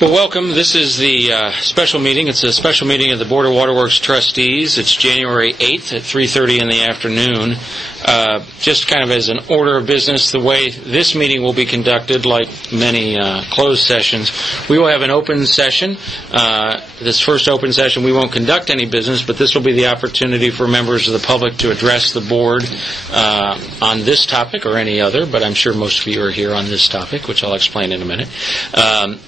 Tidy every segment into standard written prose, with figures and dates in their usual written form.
Well, welcome. This is the special meeting. It's a special meeting of the Board of Waterworks Trustees. It's January 8th at 3:30 in the afternoon. Just kind of as an order of business, the way this meeting will be conducted, like many closed sessions, we will have an open session. This first open session, we won't conduct any business, but this will be the opportunity for members of the public to address the board on this topic or any other, but I'm sure most of you are here on this topic, which I'll explain in a minute.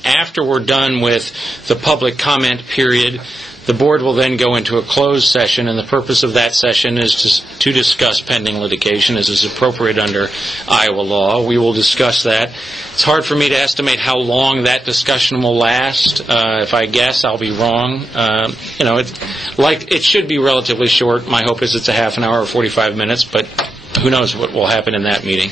After we're done with the public comment period, the board will then go into a closed session, and the purpose of that session is to discuss pending litigation, as is appropriate under Iowa law. We will discuss that. It's hard for me to estimate how long that discussion will last. If I guess, I'll be wrong. It should be relatively short. My hope is it's a half an hour or 45 minutes, but who knows what will happen in that meeting.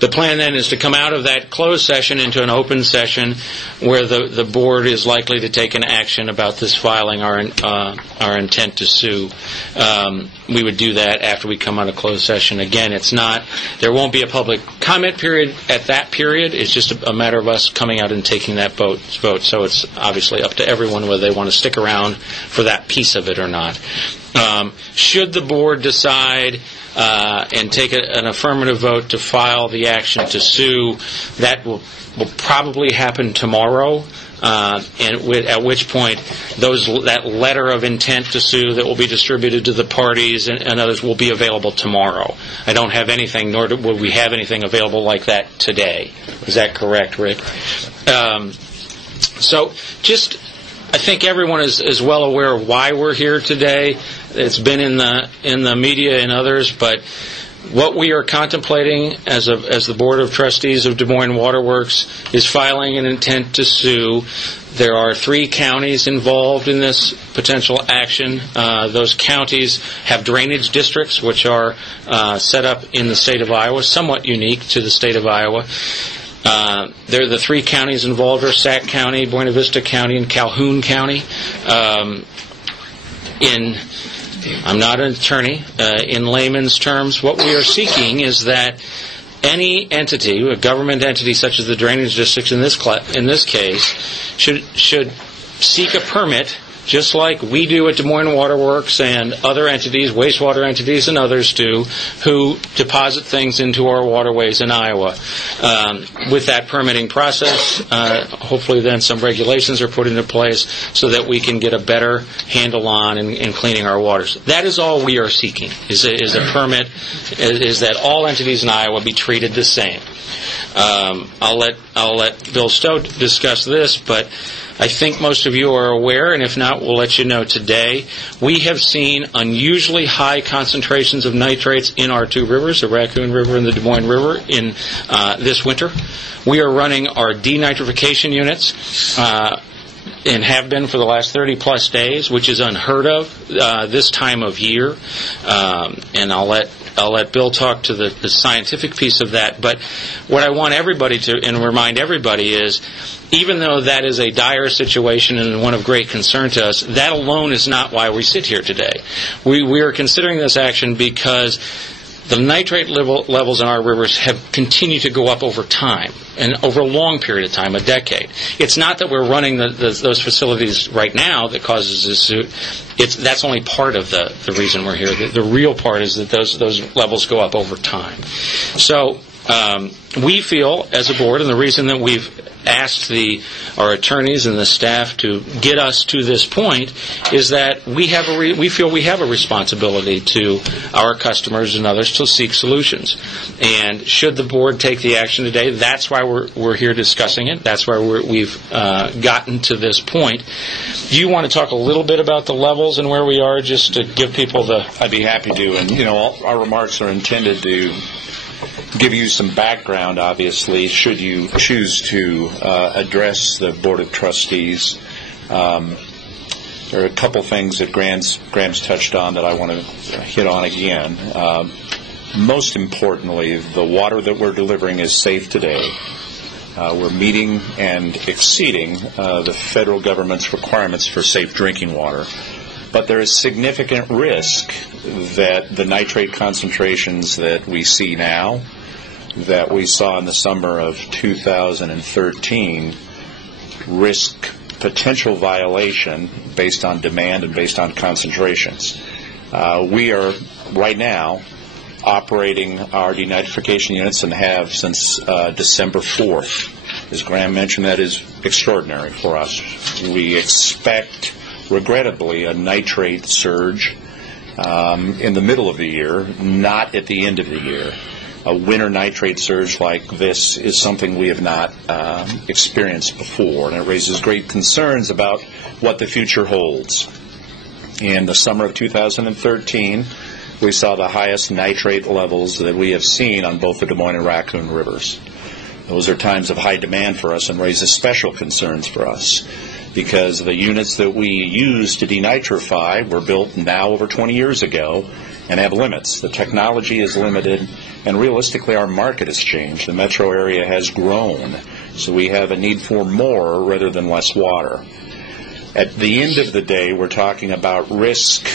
The plan then is to come out of that closed session into an open session where the board is likely to take an action about this filing our intent to sue. We would do that after we come out of closed session. Again, there won't be a public comment period at that period. It's just a matter of us coming out and taking that vote. So it's obviously up to everyone whether they want to stick around for that piece of it or not. Should the board decide and take an affirmative vote to file the action to sue, that will probably happen tomorrow, at which point that letter of intent to sue that will be distributed to the parties and others will be available tomorrow. I don't have anything, nor will we have anything available like that today. Is that correct, Rick? I think everyone is well aware of why we're here today. It's been in the media and others, but what we are contemplating as the Board of Trustees of Des Moines Waterworks is filing an intent to sue. There are 3 counties involved in this potential action. Those counties have drainage districts, which are set up in the state of Iowa, somewhat unique to the state of Iowa. The 3 counties involved are Sac County, Buena Vista County, and Calhoun County. I'm not an attorney. In layman's terms, what we are seeking is that any entity, a government entity such as the drainage districts in this case, should seek a permit, just like we do at Des Moines Waterworks and other entities, wastewater entities and others do, who deposit things into our waterways in Iowa. With that permitting process, hopefully then some regulations are put into place so that we can get a better handle on and cleaning our waters. That is all we are seeking, is a permit, is that all entities in Iowa be treated the same. I'll let Bill Stowe discuss this, but I think most of you are aware, and if not, we'll let you know today. We have seen unusually high concentrations of nitrates in our 2 rivers, the Raccoon River and the Des Moines River, in this winter. We are running our denitrification units and have been for the last 30-plus days, which is unheard of this time of year. And I'll let Bill talk to the scientific piece of that. But what I want everybody to, and remind everybody, is even though that is a dire situation and one of great concern to us, that alone is not why we sit here today. We are considering this action because the nitrate levels in our rivers have continued to go up over time, and over a long period of time, a decade. It's not that we're running those facilities right now that causes this suit. That's only part of the reason we're here. The real part is that those levels go up over time. So we feel, as a board, and the reason that we've asked our attorneys and the staff to get us to this point is that we feel we have a responsibility to our customers and others to seek solutions. And should the board take the action today, that's why we're here discussing it. That's why we've gotten to this point. Do you want to talk a little bit about the levels and where we are, just to give people the... I'd be happy to. And, our remarks are intended to give you some background, obviously, should you choose to address the Board of Trustees. There are a couple things that Graham's touched on that I want to hit on again. Most importantly, the water that we're delivering is safe today. We're meeting and exceeding the federal government's requirements for safe drinking water. But there is significant risk that the nitrate concentrations that we see now, that we saw in the summer of 2013, risk potential violation based on demand and based on concentrations. We are right now operating our denitrification units and have since December 4th. As Graham mentioned, that is extraordinary for us. We expect, regrettably, a nitrate surge in the middle of the year, not at the end of the year. A winter nitrate surge like this is something we have not experienced before, and it raises great concerns about what the future holds. In the summer of 2013, we saw the highest nitrate levels that we have seen on both the Des Moines and Raccoon rivers. Those are times of high demand for us and raises special concerns for us, because the units that we use to denitrify were built now over 20 years ago and have limits. The technology is limited, and realistically our market has changed. The metro area has grown, so we have a need for more rather than less water. At the end of the day, we're talking about risk,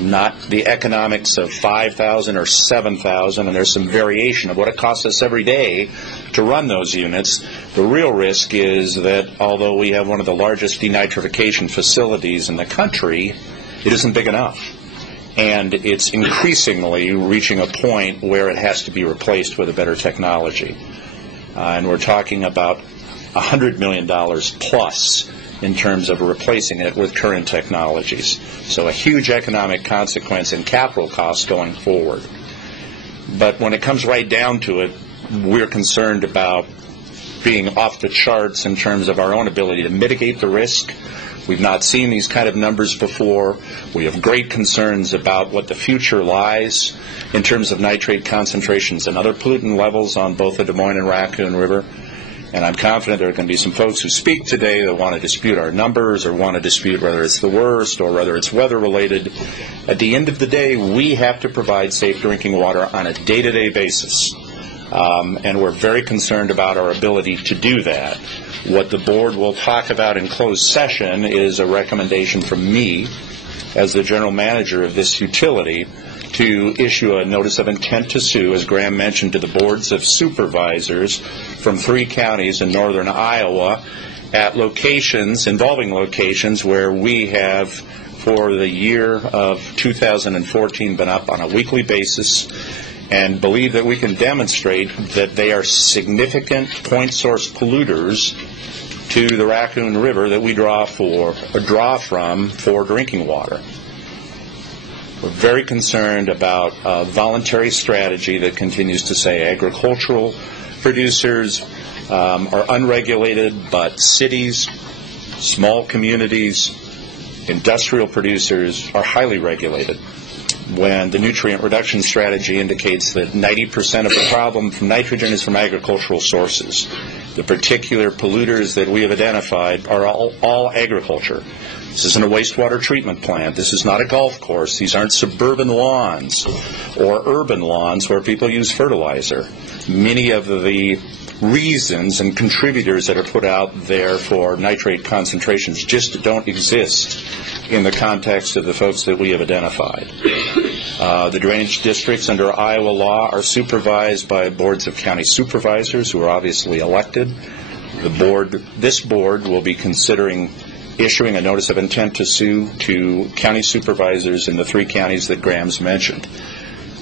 not the economics of 5,000 or 7,000, and there's some variation of what it costs us every day to run those units. The real risk is that although we have one of the largest denitrification facilities in the country, it isn't big enough. And it's increasingly reaching a point where it has to be replaced with a better technology. And we're talking about $100 million plus in terms of replacing it with current technologies. So a huge economic consequence and capital costs going forward. But when it comes right down to it, we're concerned about being off the charts in terms of our own ability to mitigate the risk. We've not seen these kind of numbers before. We have great concerns about what the future lies in terms of nitrate concentrations and other pollutant levels on both the Des Moines and Raccoon River. And I'm confident there are going to be some folks who speak today that want to dispute our numbers or want to dispute whether it's the worst or whether it's weather-related. At the end of the day, we have to provide safe drinking water on a day-to-day basis. And we're very concerned about our ability to do that. What the board will talk about in closed session is a recommendation from me as the general manager of this utility to issue a notice of intent to sue, as Graham mentioned, to the boards of supervisors from 3 counties in northern Iowa at locations, involving locations where we have, for the year of 2014, been up on a weekly basis and believe that we can demonstrate that they are significant point source polluters to the Raccoon River that we draw from for drinking water. We're very concerned about a voluntary strategy that continues to say agricultural producers are unregulated, but cities, small communities, industrial producers are highly regulated. When the nutrient reduction strategy indicates that 90% of the problem from nitrogen is from agricultural sources. The particular polluters that we have identified are all agriculture. This isn't a wastewater treatment plant. This is not a golf course. These aren't suburban lawns or urban lawns where people use fertilizer. Many of the reasons and contributors that are put out there for nitrate concentrations just don't exist in the context of the folks that we have identified. The drainage districts under Iowa law are supervised by boards of county supervisors who are obviously elected. This board will be considering issuing a notice of intent to sue to county supervisors in the 3 counties that Graham's mentioned.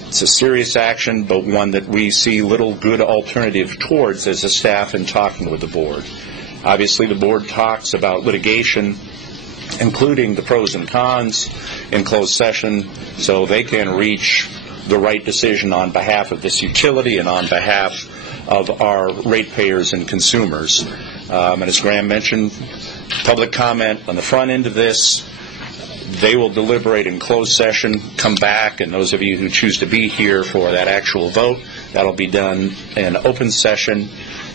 It's a serious action, but one that we see little good alternative towards as a staff in talking with the board. Obviously, the board talks about litigation, including the pros and cons, in closed session, so they can reach the right decision on behalf of this utility and on behalf of our ratepayers and consumers. And as Graham mentioned, public comment on the front end of this. They will deliberate in closed session, come back, and those of you who choose to be here for that actual vote, that'll be done in open session.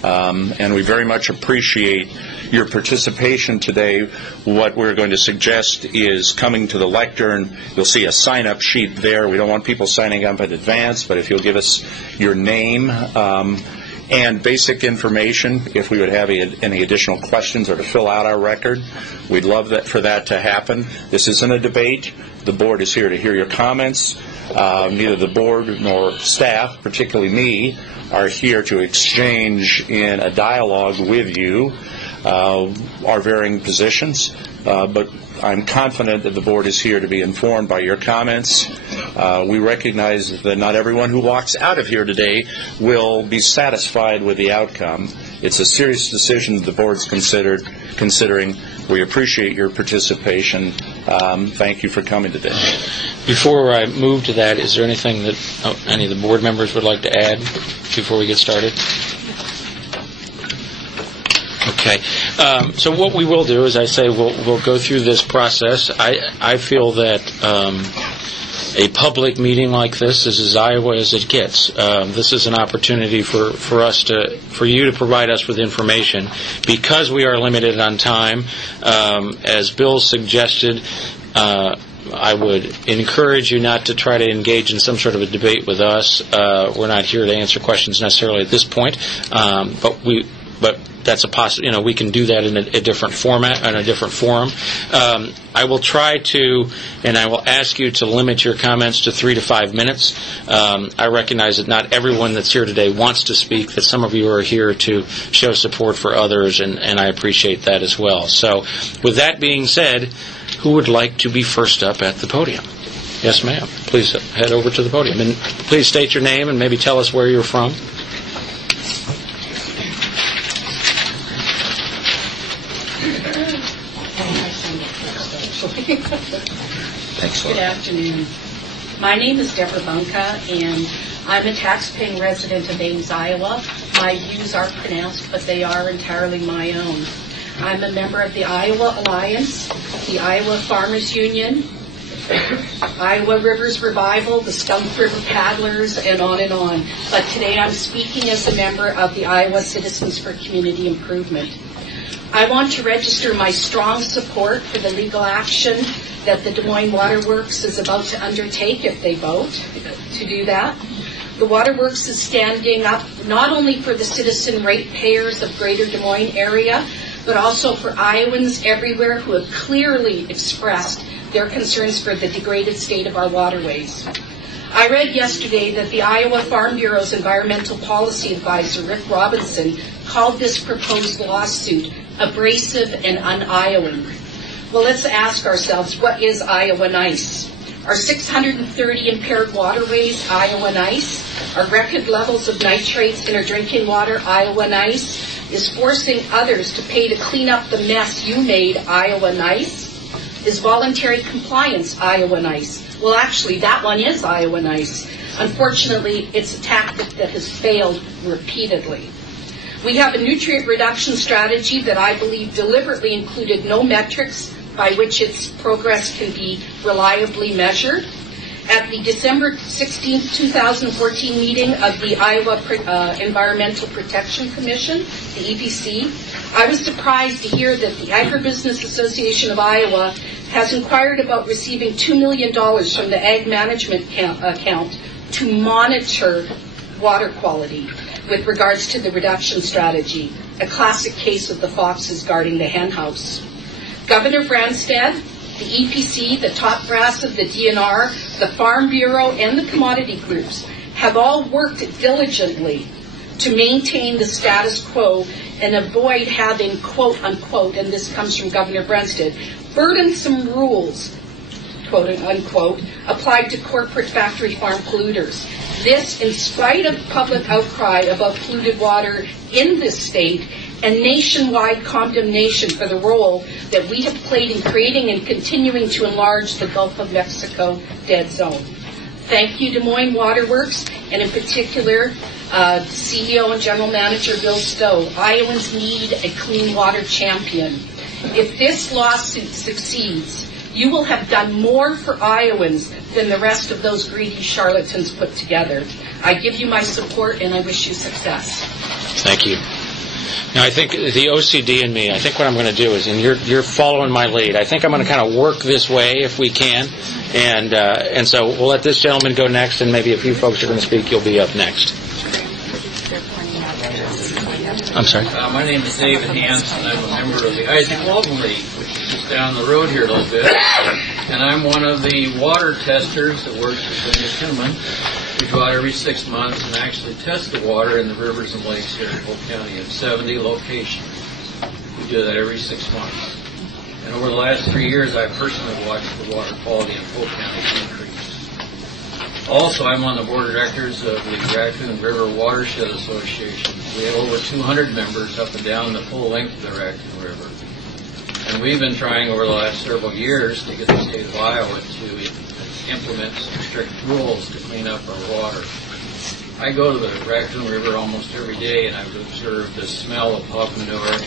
And we very much appreciate your participation today. What we're going to suggest is coming to the lectern. You'll see a sign-up sheet there. We don't want people signing up in advance, but if you'll give us your name and basic information, if we would have any additional questions or to fill out our record, we'd love for that to happen. This isn't a debate. The board is here to hear your comments. Neither the board nor staff, particularly me, are here to exchange in a dialogue with you. our varying positions, but I'm confident that the board is here to be informed by your comments. We recognize that not everyone who walks out of here today will be satisfied with the outcome. It's a serious decision that the board's considering. We appreciate your participation. Thank you for coming today. Before I move to that, is there anything that any of the board members would like to add before we get started? Okay. So what we will do is, I say, we'll go through this process. I feel that a public meeting like this is as Iowa as it gets. This is an opportunity for you to provide us with information. Because we are limited on time, as Bill suggested, I would encourage you not to try to engage in some sort of a debate with us. We're not here to answer questions necessarily at this point, but that's a possibility. We can do that in a different format, in a different forum. I will try to, and I will ask you to limit your comments to 3 to 5 minutes. I recognize that not everyone that's here today wants to speak, that some of you are here to show support for others, and I appreciate that as well. So with that being said, who would like to be first up at the podium? Yes, ma'am. Please head over to the podium. And please state your name and maybe tell us where you're from. Good afternoon. My name is Deborah Bunka, and I'm a taxpaying resident of Ames, Iowa. My views are pronounced, but they are entirely my own. I'm a member of the Iowa Alliance, the Iowa Farmers Union, Iowa Rivers Revival, the Skunk River Paddlers, and on and on. But today I'm speaking as a member of the Iowa Citizens for Community Improvement. I want to register my strong support for the legal action that the Des Moines Water Works is about to undertake if they vote to do that. The Water Works is standing up not only for the citizen ratepayers of Greater Des Moines area, but also for Iowans everywhere who have clearly expressed their concerns for the degraded state of our waterways. I read yesterday that the Iowa Farm Bureau's environmental policy advisor, Rick Robinson, called this proposed lawsuit abrasive and un-Iowan. Well, let's ask ourselves, what is Iowa nice? Are 630 impaired waterways Iowa nice? Are record levels of nitrates in our drinking water Iowa nice? Is forcing others to pay to clean up the mess you made Iowa nice? Is voluntary compliance Iowa nice? Well, actually, that one is Iowa nice. Unfortunately, it's a tactic that has failed repeatedly. We have a nutrient reduction strategy that I believe deliberately included no metrics by which its progress can be reliably measured. At the December 16, 2014 meeting of the Iowa Environmental Protection Commission, the EPC, I was surprised to hear that the Agribusiness Association of Iowa has inquired about receiving $2 million from the Ag Management account to monitor water quality with regards to the reduction strategy, a classic case of the foxes guarding the henhouse. Governor Branstad, the EPC, the top brass of the DNR, the Farm Bureau, and the commodity groups have all worked diligently to maintain the status quo and avoid having, quote unquote, and this comes from Governor Branstad, burdensome rules, quote unquote, applied to corporate factory farm polluters. This, in spite of public outcry about polluted water in this state and nationwide condemnation for the role that we have played in creating and continuing to enlarge the Gulf of Mexico dead zone. Thank you, Des Moines Water Works, and in particular, CEO and General Manager Bill Stowe. Iowans need a clean water champion. If this lawsuit succeeds, you will have done more for Iowans than the rest of those greedy charlatans put together. I give you my support, and I wish you success. Thank you. Now, I think the OCD in me, I think what I'm going to do is, and you're following my lead, I think I'm going to kind of work this way if we can, and so we'll let this gentleman go next, and maybe a few folks are going to speak. You'll be up next. I'm sorry? My name is David Hansen. I'm a member of the Isaac Walton League, which is just down the road here a little bit. And I'm one of the water testers that works with Linda Kinnaman. We go out every 6 months and actually test the water in the rivers and lakes here in Polk County in 70 locations. We do that every 6 months. And over the last 3 years, I've personally watched the water quality in Polk County decrease. Also, I'm on the board of directors of the Raccoon River Watershed Association. We have over 200 members up and down the full length of the Raccoon River. And we've been trying over the last several years to get the state of Iowa to implement some strict rules to clean up our water. I go to the Raccoon River almost every day, and I've observed the smell of hog manure.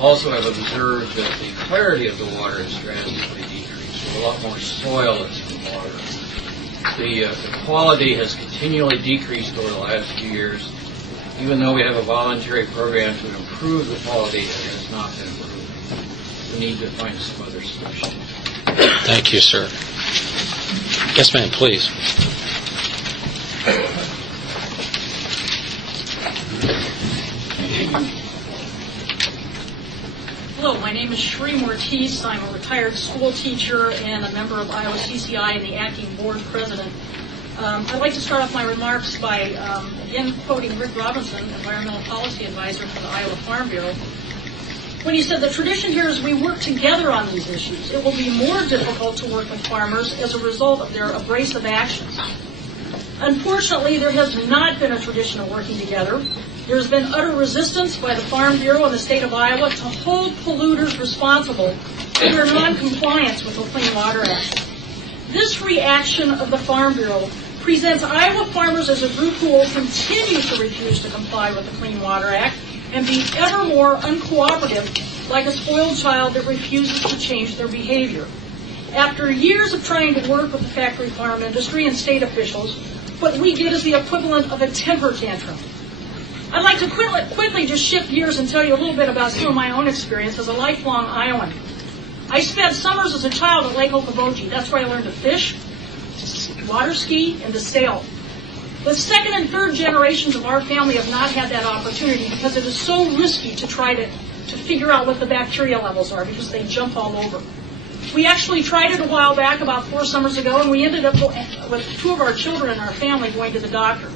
Also, I've observed that the clarity of the water has drastically decreased. There's a lot more soil that's in the water. The quality has continually decreased over the last few years. Even though we have a voluntary program to improve the quality, it has not been improved. We need to find some other solution. Thank you, sir. Yes, ma'am, please. Hello, my name is Sheree Mortiz. I'm a retired school teacher and a member of Iowa CCI and the acting board president. I'd like to start off my remarks by, again, quoting Rick Robinson, Environmental Policy Advisor for the Iowa Farm Bureau, when he said, "The tradition here is we work together on these issues. It will be more difficult to work with farmers as a result of their abrasive actions." Unfortunately, there has not been a tradition of working together. There's been utter resistance by the Farm Bureau and the state of Iowa to hold polluters responsible for their non-compliance with the Clean Water Act. This reaction of the Farm Bureau presents Iowa farmers as a group who will continue to refuse to comply with the Clean Water Act and be ever more uncooperative, like a spoiled child that refuses to change their behavior. After years of trying to work with the factory farm industry and state officials, what we get is the equivalent of a temper tantrum. I'd like to quickly just shift gears and tell you a little bit about some of my own experience as a lifelong Iowan. I spent summers as a child at Lake Okoboji. That's where I learned to fish, to water ski, and to sail. The second and third generations of our family have not had that opportunity because it is so risky to try to figure out what the bacteria levels are because they jump all over. We actually tried it a while back, about 4 summers ago, and we ended up with 2 of our children in our family going to the doctor.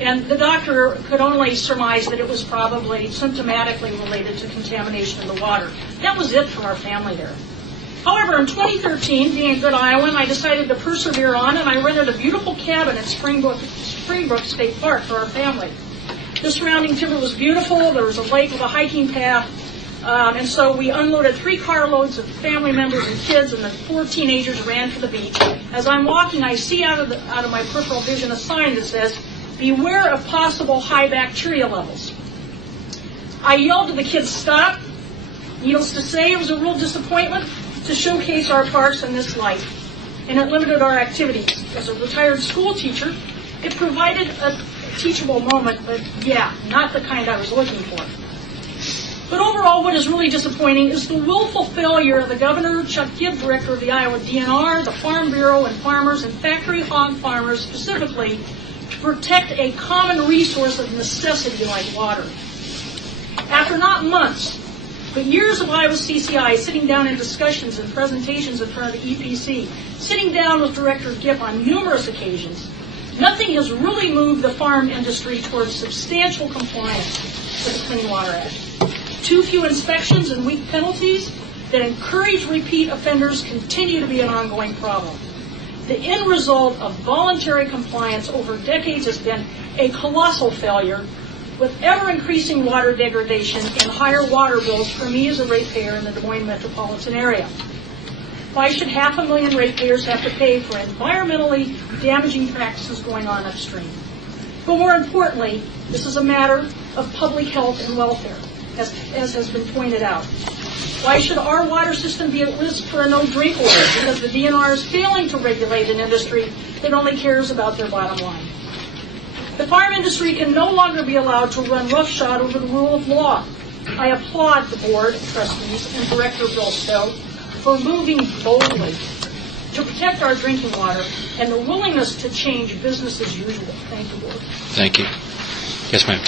And the doctor could only surmise that it was probably symptomatically related to contamination in the water. That was it for our family there. However, in 2013, being a good Iowan, I decided to persevere on, and I rented a beautiful cabin at Springbrook State Park for our family. The surrounding timber was beautiful. There was a lake with a hiking path. And so we unloaded 3 carloads of family members and kids, and the 4 teenagers ran for the beach. As I'm walking, I see out of my peripheral vision a sign that says, "Beware of possible high bacteria levels." I yelled to the kids, "Stop." Needless to say, it was a real disappointment to showcase our parks in this light, and it limited our activities. As a retired school teacher, it provided a teachable moment, but yeah, not the kind I was looking for. But overall, what is really disappointing is the willful failure of the governor, Chuck Gibb, director of the Iowa DNR, the Farm Bureau, and farmers and factory hog farmers specifically to protect a common resource of necessity like water. After not months, but years of Iowa CCI sitting down in discussions and presentations in front of the EPC, sitting down with Director Gibb on numerous occasions, nothing has really moved the farm industry towards substantial compliance with the Clean Water Act. Too few inspections and weak penalties that encourage repeat offenders continue to be an ongoing problem. The end result of voluntary compliance over decades has been a colossal failure, with ever-increasing water degradation and higher water bills for me as a ratepayer in the Des Moines metropolitan area. Why should 500,000 ratepayers have to pay for environmentally damaging practices going on upstream? But more importantly, this is a matter of public health and welfare, as has been pointed out. Why should our water system be at risk for a no-drink order? Because the DNR is failing to regulate an industry that only cares about their bottom line. The farm industry can no longer be allowed to run roughshod over the rule of law. I applaud the board of trustees and Director Bill Stowe for moving boldly to protect our drinking water and the willingness to change business as usual. Thank you, Board. Thank you. Yes, ma'am.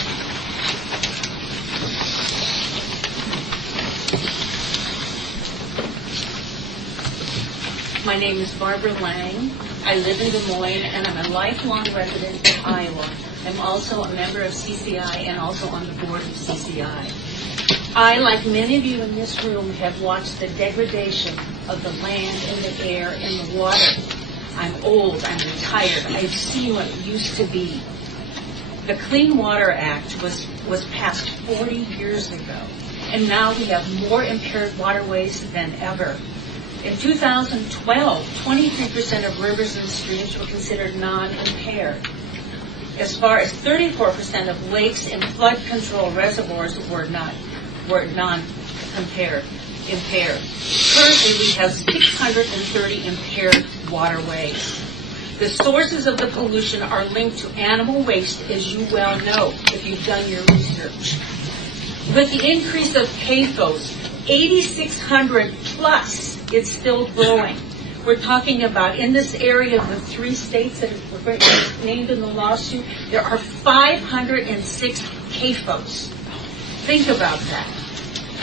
My name is Barbara Lang. I live in Des Moines, and I'm a lifelong resident of Iowa. I'm also a member of CCI and also on the board of CCI. I, like many of you in this room, have watched the degradation of the land and the air and the water. I'm old, I'm retired, I've seen what it used to be. The Clean Water Act was passed 40 years ago, and now we have more impaired waterways than ever. In 2012, 23% of rivers and streams were considered non-impaired. As far as 34% of lakes and flood control reservoirs were non-impaired. Currently, we have 630 impaired waterways. The sources of the pollution are linked to animal waste, as you well know, if you've done your research. With the increase of CAFOs, 8,600 plus, it's still growing. We're talking about, in this area of the 3 states that were named in the lawsuit, there are 506 CAFOs. Think about that.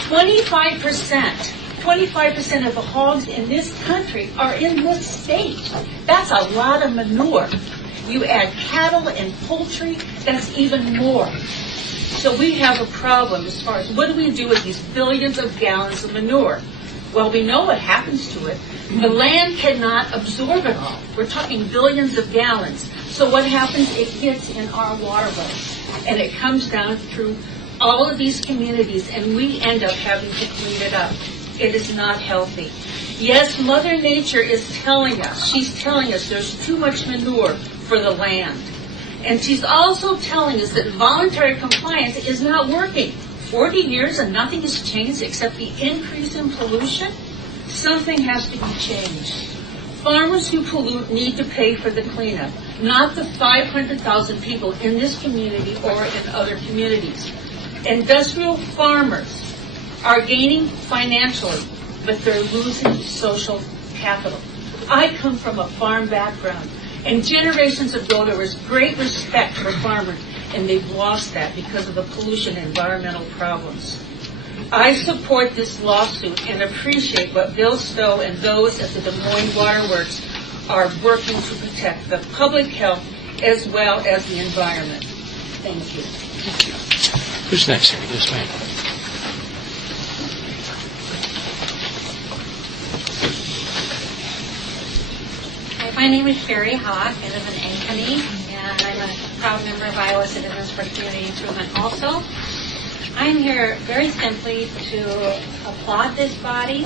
25% of the hogs in this country are in this state. That's a lot of manure. You add cattle and poultry, that's even more. So we have a problem as far as what do we do with these billions of gallons of manure? Well, we know what happens to it. The land cannot absorb it all. We're talking billions of gallons. So what happens? It hits in our waterways, and it comes down through all of these communities, and we end up having to clean it up. It is not healthy. Yes, Mother Nature is telling us, she's telling us there's too much manure for the land. And she's also telling us that voluntary compliance is not working. 40 years and nothing has changed except the increase in pollution? Something has to be changed. Farmers who pollute need to pay for the cleanup, not the 500,000 people in this community or in other communities. Industrial farmers are gaining financially, but they're losing social capital. I come from a farm background, and generations ago there was great respect for farmers, and they've lost that because of the pollution and environmental problems. I support this lawsuit and appreciate what Bill Stowe and those at the Des Moines Water Works are working to protect the public health as well as the environment. Thank you. Thank you. Who's next? Yes, ma'am. My name is Sherry Hawk. I live in Ankeny, and I'm a proud member of Iowa Citizens for Community Improvement also. I'm here very simply to applaud this body,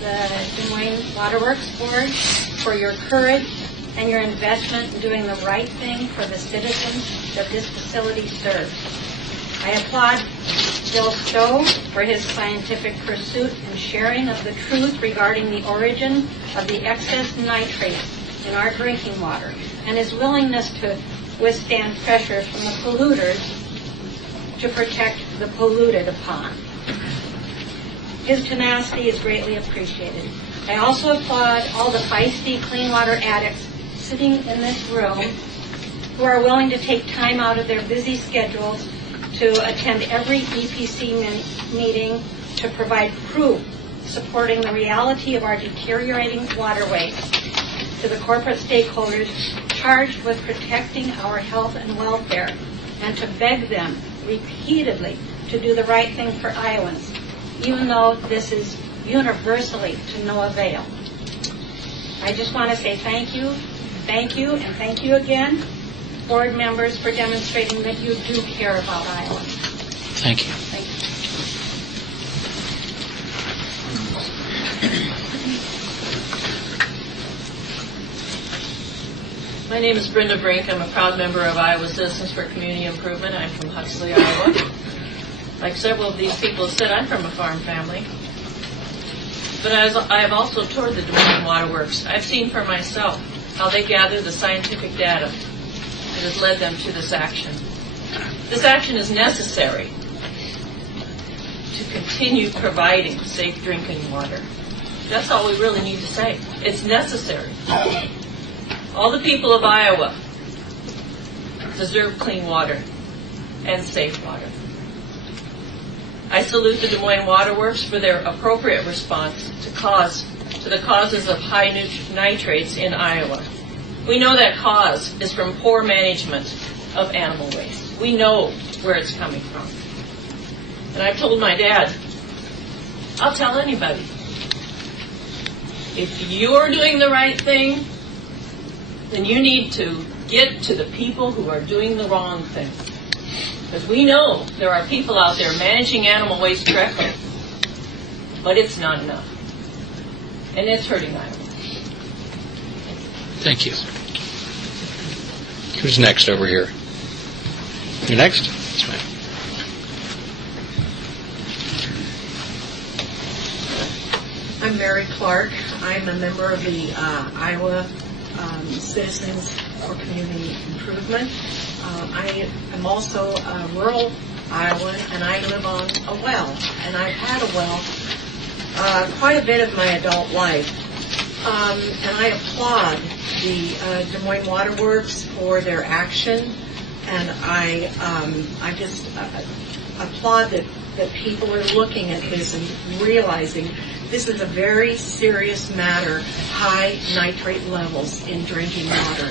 the Des Moines Water Works Board, for your courage and your investment in doing the right thing for the citizens that this facility serves. I applaud Bill Stowe for his scientific pursuit and sharing of the truth regarding the origin of the excess nitrates in our drinking water, and his willingness to withstand pressure from the polluters to protect the polluted upon. His tenacity is greatly appreciated. I also applaud all the feisty clean water addicts sitting in this room who are willing to take time out of their busy schedules to attend every EPC meeting to provide proof supporting the reality of our deteriorating waterways to the corporate stakeholders charged with protecting our health and welfare, and to beg them repeatedly to do the right thing for Iowans, even though this is universally to no avail. I just want to say thank you, and thank you again, board members, for demonstrating that you do care about Iowans. Thank you. Thank you. My name is Brenda Brink. I'm a proud member of Iowa Citizens for Community Improvement. I'm from Huxley, Iowa. Like several of these people have said, I'm from a farm family. But I have also toured the Des Moines Water Works. I've seen for myself how they gather the scientific data that has led them to this action. This action is necessary to continue providing safe drinking water. That's all we really need to say. It's necessary. All the people of Iowa deserve clean water and safe water. I salute the Des Moines Water Works for their appropriate response to the causes of high nitrates in Iowa. We know that cause is from poor management of animal waste. We know where it's coming from. And I've told my dad, I'll tell anybody. If you're doing the right thing, then you need to get to the people who are doing the wrong thing. Because we know there are people out there managing animal waste correctly, but it's not enough. And it's hurting animals. Thank you. Who's next over here? You next? That's right. I'm Mary Clark. I'm a member of the Iowa Citizens for Community Improvement. I am also a rural Iowan, and I live on a well. And I've had a well quite a bit of my adult life. And I applaud the Des Moines Water Works for their action, and I just applaud that people are looking at this and realizing this is a very serious matter, high nitrate levels in drinking water.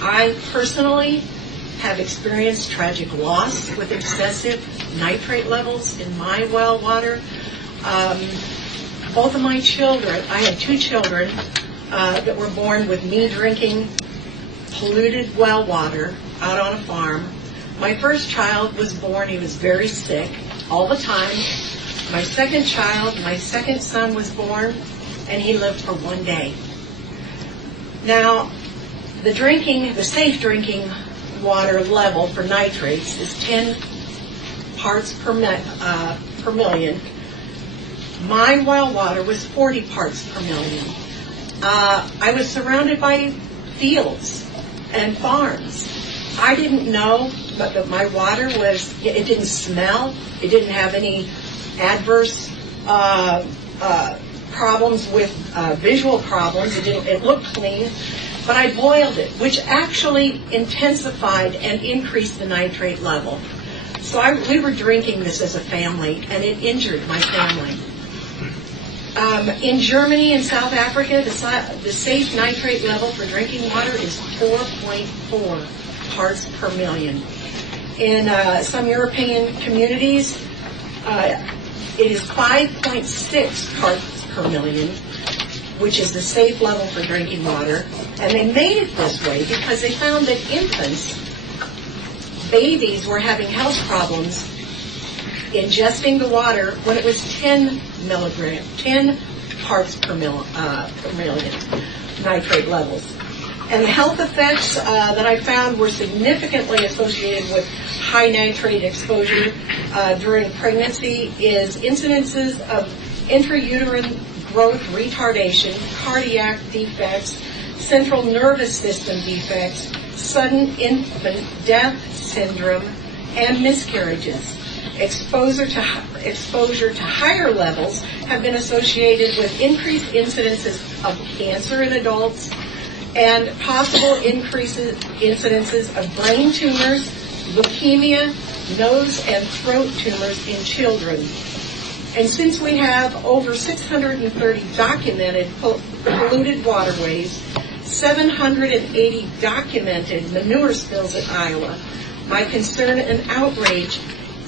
I personally have experienced tragic loss with excessive nitrate levels in my well water. Both of my children, I had 2 children that were born with me drinking polluted well water out on a farm. My first child was born, he was very sick all the time. My second child, my second son was born, and he lived for 1 day. Now, the safe drinking water level for nitrates is 10 parts per million. My well water was 40 parts per million. I was surrounded by fields and farms. I didn't know, but my water it didn't smell. It didn't have any adverse problems with visual problems. It looked clean, but I boiled it, which actually intensified and increased the nitrate level. So we were drinking this as a family, and it injured my family. In Germany and South Africa, the safe nitrate level for drinking water is 4.4 parts per million. In some European communities, it is 5.6 parts per million, which is the safe level for drinking water. And they made it this way because they found that infants, babies, were having health problems ingesting the water when it was 10 parts per million nitrate levels. And the health effects that I found were significantly associated with high nitrate exposure during pregnancy is incidences of intrauterine growth retardation, cardiac defects, central nervous system defects, sudden infant death syndrome, and miscarriages. Exposure to higher levels have been associated with increased incidences of cancer in adults and possible incidences of brain tumors, leukemia, nose and throat tumors in children. And since we have over 630 documented polluted waterways, 780 documented manure spills in Iowa, my concern and outrage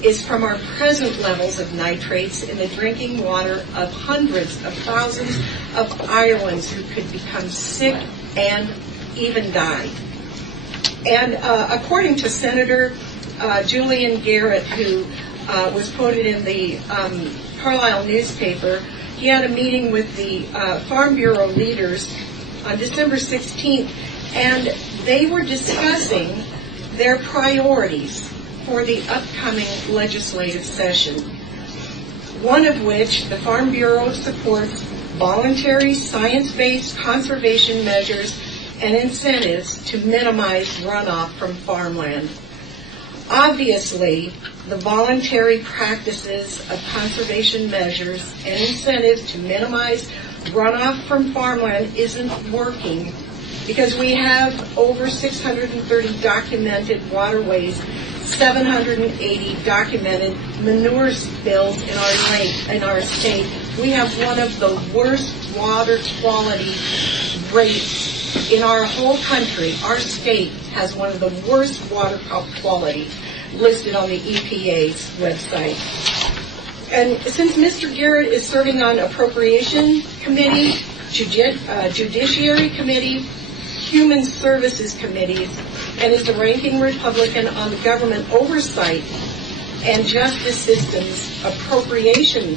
is from our present levels of nitrates in the drinking water of hundreds of thousands of Iowans who could become sick and even die. And according to Senator Julian Garrett, who was quoted in the Carlisle newspaper, he had a meeting with the Farm Bureau leaders on December 16th, and they were discussing their priorities for the upcoming legislative session, one of which the Farm Bureau supports voluntary science-based conservation measures and incentives to minimize runoff from farmland. Obviously, the voluntary practices of conservation measures and incentives to minimize runoff from farmland isn't working because we have over 630 documented waterways, 780 documented manure spills in our state. We have one of the worst water quality rates in our whole country. Our state has one of the worst water quality listed on the EPA's website. And since Mr. Garrett is serving on Appropriation Committee, Judiciary Committee, Human Services Committees, and is the ranking Republican on the Government Oversight and Justice Systems Appropriation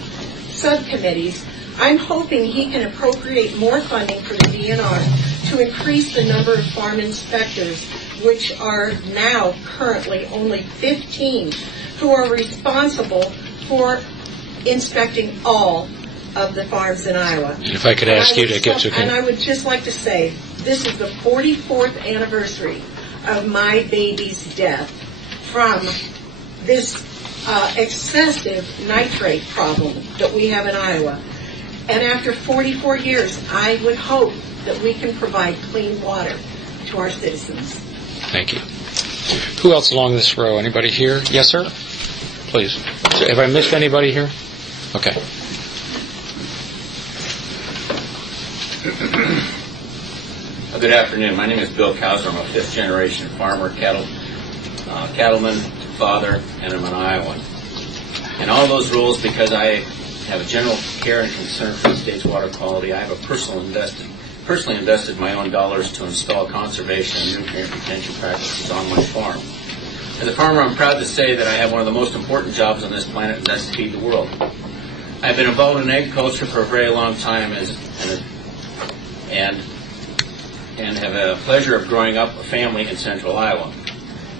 Subcommittees, I'm hoping he can appropriate more funding for the DNR to increase the number of farm inspectors, which are now currently only 15, who are responsible for inspecting all of the farms in Iowa. If I could ask you to get to... And I would just like to say, this is the 44th anniversary of my baby's death from this excessive nitrate problem that we have in Iowa. And after 44 years, I would hope that we can provide clean water to our citizens. Thank you. Who else along this row? Anybody here? Yes, sir? Please. Have I missed anybody here? Okay. Good afternoon. My name is Bill Kauser. I'm a fifth-generation farmer, cattleman, father, and I'm an Iowan. And all those rules, because I have a general care and concern for the state's water quality, I have personally invested my own dollars to install conservation and nutrient retention practices on my farm. As a farmer, I'm proud to say that I have one of the most important jobs on this planet, and that's to feed the world. I've been involved in agriculture for a very long time and have a pleasure of growing up a family in central Iowa.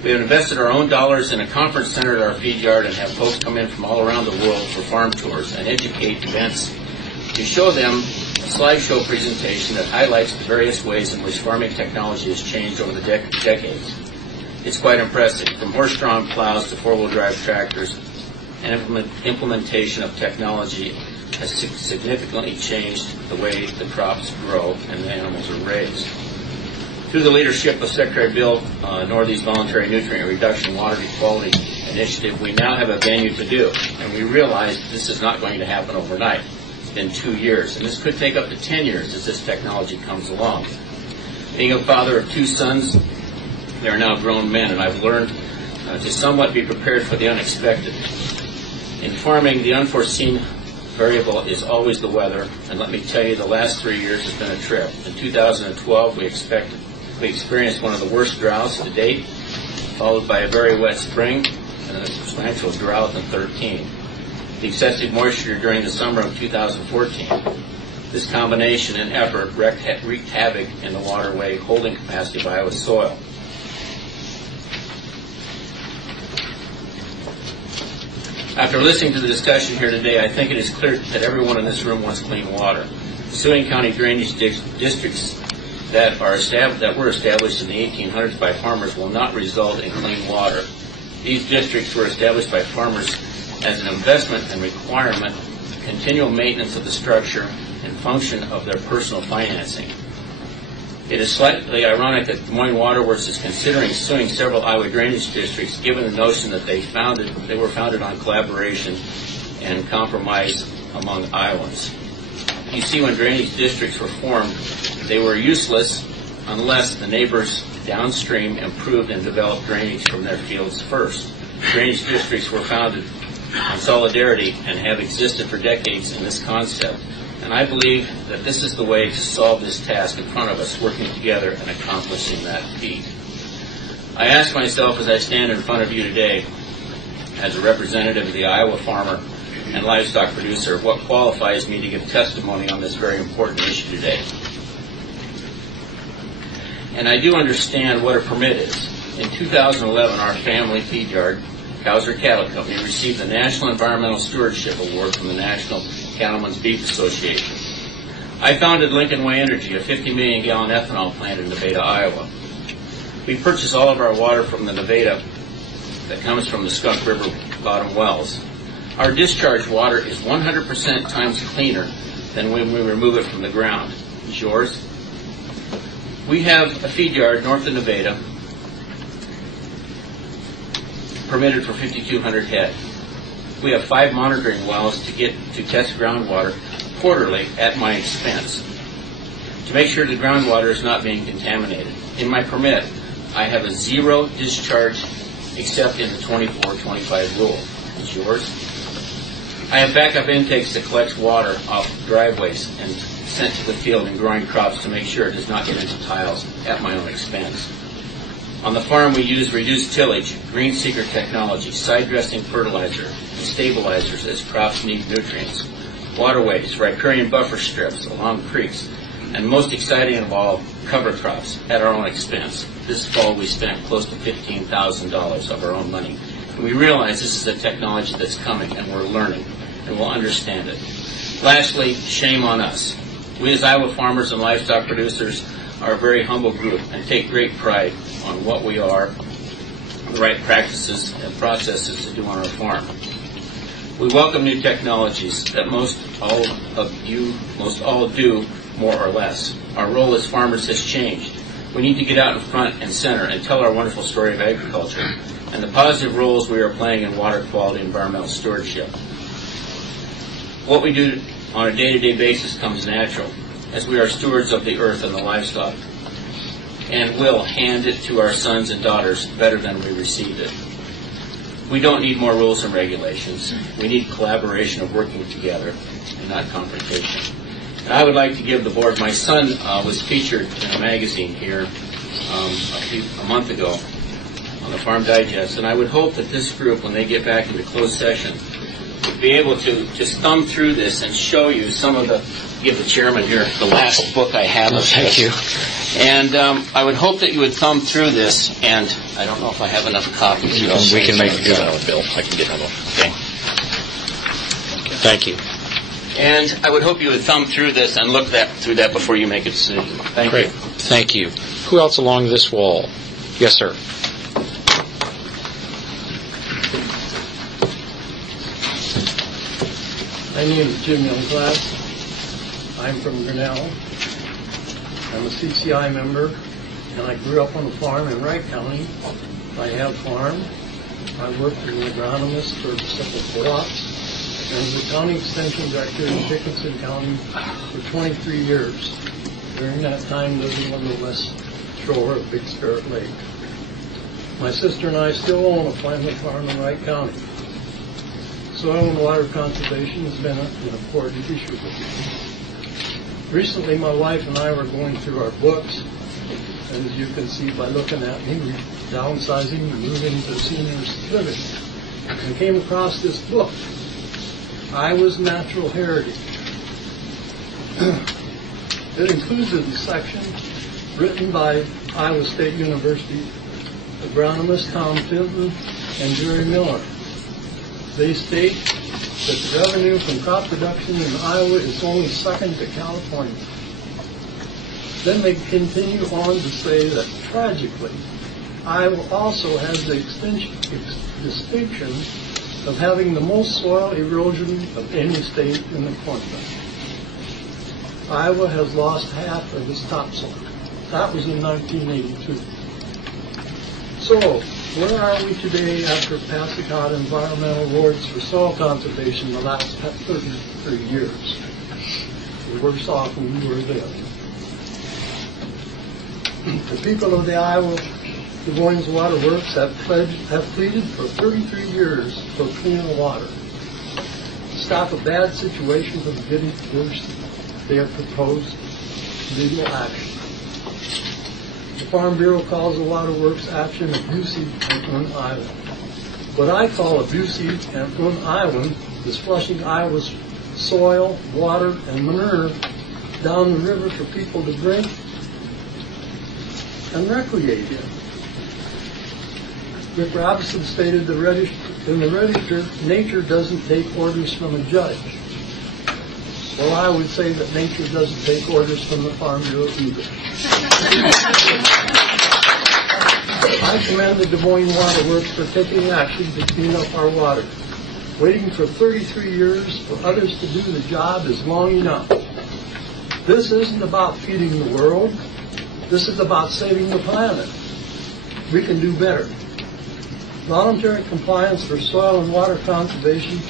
We have invested our own dollars in a conference center at our feed yard and have folks come in from all around the world for farm tours and educate events to show them a slideshow presentation that highlights the various ways in which farming technology has changed over the decades. It's quite impressive, from horse-drawn plows to four-wheel drive tractors, and implementation of technology has significantly changed the way the crops grow and the animals are raised. Through the leadership of Secretary Bill Northey's Voluntary Nutrient Reduction Water Quality Initiative, we now have a venue to do, and we realize this is not going to happen overnight. It's been 2 years, and this could take up to 10 years as this technology comes along. Being a father of 2 sons, they are now grown men, and I've learned to somewhat be prepared for the unexpected. In farming, the unforeseen variable is always the weather, and let me tell you, the last 3 years has been a trip. In 2012, we experienced one of the worst droughts to date, followed by a very wet spring and a substantial drought in 2013. The excessive moisture during the summer of 2014. This combination and effort wreaked havoc in the waterway holding capacity of Iowa's soil. After listening to the discussion here today, I think it is clear that everyone in this room wants clean water. The Sewing County drainage districts that were established in the 1800s by farmers will not result in clean water. These districts were established by farmers as an investment and requirement, continual maintenance of the structure and function of their personal financing. It is slightly ironic that Des Moines Water Works is considering suing several Iowa drainage districts, given the notion that they were founded on collaboration and compromise among Iowans. You see, when drainage districts were formed, they were useless unless the neighbors downstream improved and developed drainage from their fields first. Drainage districts were founded on solidarity and have existed for decades in this concept. And I believe that this is the way to solve this task in front of us, working together and accomplishing that feat. I ask myself as I stand in front of you today, as a representative of the Iowa farmer and livestock producer, what qualifies me to give testimony on this very important issue today. And I do understand what a permit is. In 2011, our family feed yard, Kauser Cattle Company, received the National Environmental Stewardship Award from the National Cattlemen's Beef Association. I founded Lincoln Way Energy, a 50 million gallon ethanol plant in Nevada, Iowa. We purchase all of our water from the Nevada that comes from the Skunk River bottom wells. Our discharge water is 100% times cleaner than when we remove it from the ground. Is yours? We have a feed yard north of Nevada, permitted for 5,200 head. We have 5 monitoring wells to test groundwater quarterly at my expense to make sure the groundwater is not being contaminated. In my permit, I have a 0 discharge except in the 24-25 rule. Is yours? I have backup intakes that collect water off driveways and sent to the field in growing crops to make sure it does not get into tiles at my own expense. On the farm, we use reduced tillage, green seeker technology, side dressing fertilizer, and stabilizers as crops need nutrients, waterways, riparian buffer strips along creeks, and most exciting of all, cover crops at our own expense. This fall, we spent close to $15,000 of our own money. And we realize this is a technology that's coming, and we're learning, and we'll understand it. Lastly, shame on us. We as Iowa farmers and livestock producers are a very humble group and take great pride on what we are, the right practices and processes to do on our farm. We welcome new technologies that most all do more or less. Our role as farmers has changed. We need to get out in front and center and tell our wonderful story of agriculture and the positive roles we are playing in water quality and environmental stewardship. What we do on a day-to-day basis comes natural, as we are stewards of the earth and the livestock, and will hand it to our sons and daughters better than we received it. We don't need more rules and regulations. We need collaboration of working together and not confrontation. And I would like to give the board, my son was featured in a magazine here a month ago on the Farm Digest, and I would hope that this group, when they get back into closed session, would be able to just thumb through this and show you some of the, give the chairman here the last book I have of Thank this. you. And I would hope that you would thumb through this, and I don't know if I have enough copies. We can make it one, Bill. I can get one. Okay. Thank you. And I would hope you would thumb through this and look through that before you make a decision. Thank Great. you. Thank you. Who else along this wall? Yes, sir. My name is Jim Youngblatt. I'm from Grinnell. I'm a CCI member, and I grew up on a farm in Wright County. I have farmed. I worked as an agronomist for several co-ops and was a county extension director in Dickinson County for 23 years. During that time, living on the west shore of Big Spirit Lake. My sister and I still own a family farm in Wright County. Soil and water conservation has been an important issue with me. Recently, my wife and I were going through our books, and as you can see by looking at me, we're downsizing and moving to seniors living, and came across this book, Iowa's Natural Heritage. It includes a section written by Iowa State University agronomist Tom Fitton and Jerry Miller. They state that the revenue from crop production in Iowa is only second to California. Then they continue on to say that, tragically, Iowa also has the distinction of having the most soil erosion of any state in the continent. Iowa has lost half of its topsoil. That was in 1982. So, where are we today after passing out environmental awards for soil conservation the last 33 years? We're worse off than we were then. The people of the Iowa Des Moines Water Works have pleaded for 33 years for cleaner water. To stop a bad situation from getting worse, they have proposed legal action. The Farm Bureau calls the Water Works action abusive and un-Iowan. What I call abusive and un-Iowan is flushing Iowa's soil, water, and manure down the river for people to drink and recreate in. Rick Robinson stated in the Register, nature doesn't take orders from a judge. Well, I would say that nature doesn't take orders from the Farm Bureau either. I commend the Des Moines Water Works for taking action to clean up our water. Waiting for 33 years for others to do the job is long enough. This isn't about feeding the world. This is about saving the planet. We can do better. Voluntary compliance for soil and water conservation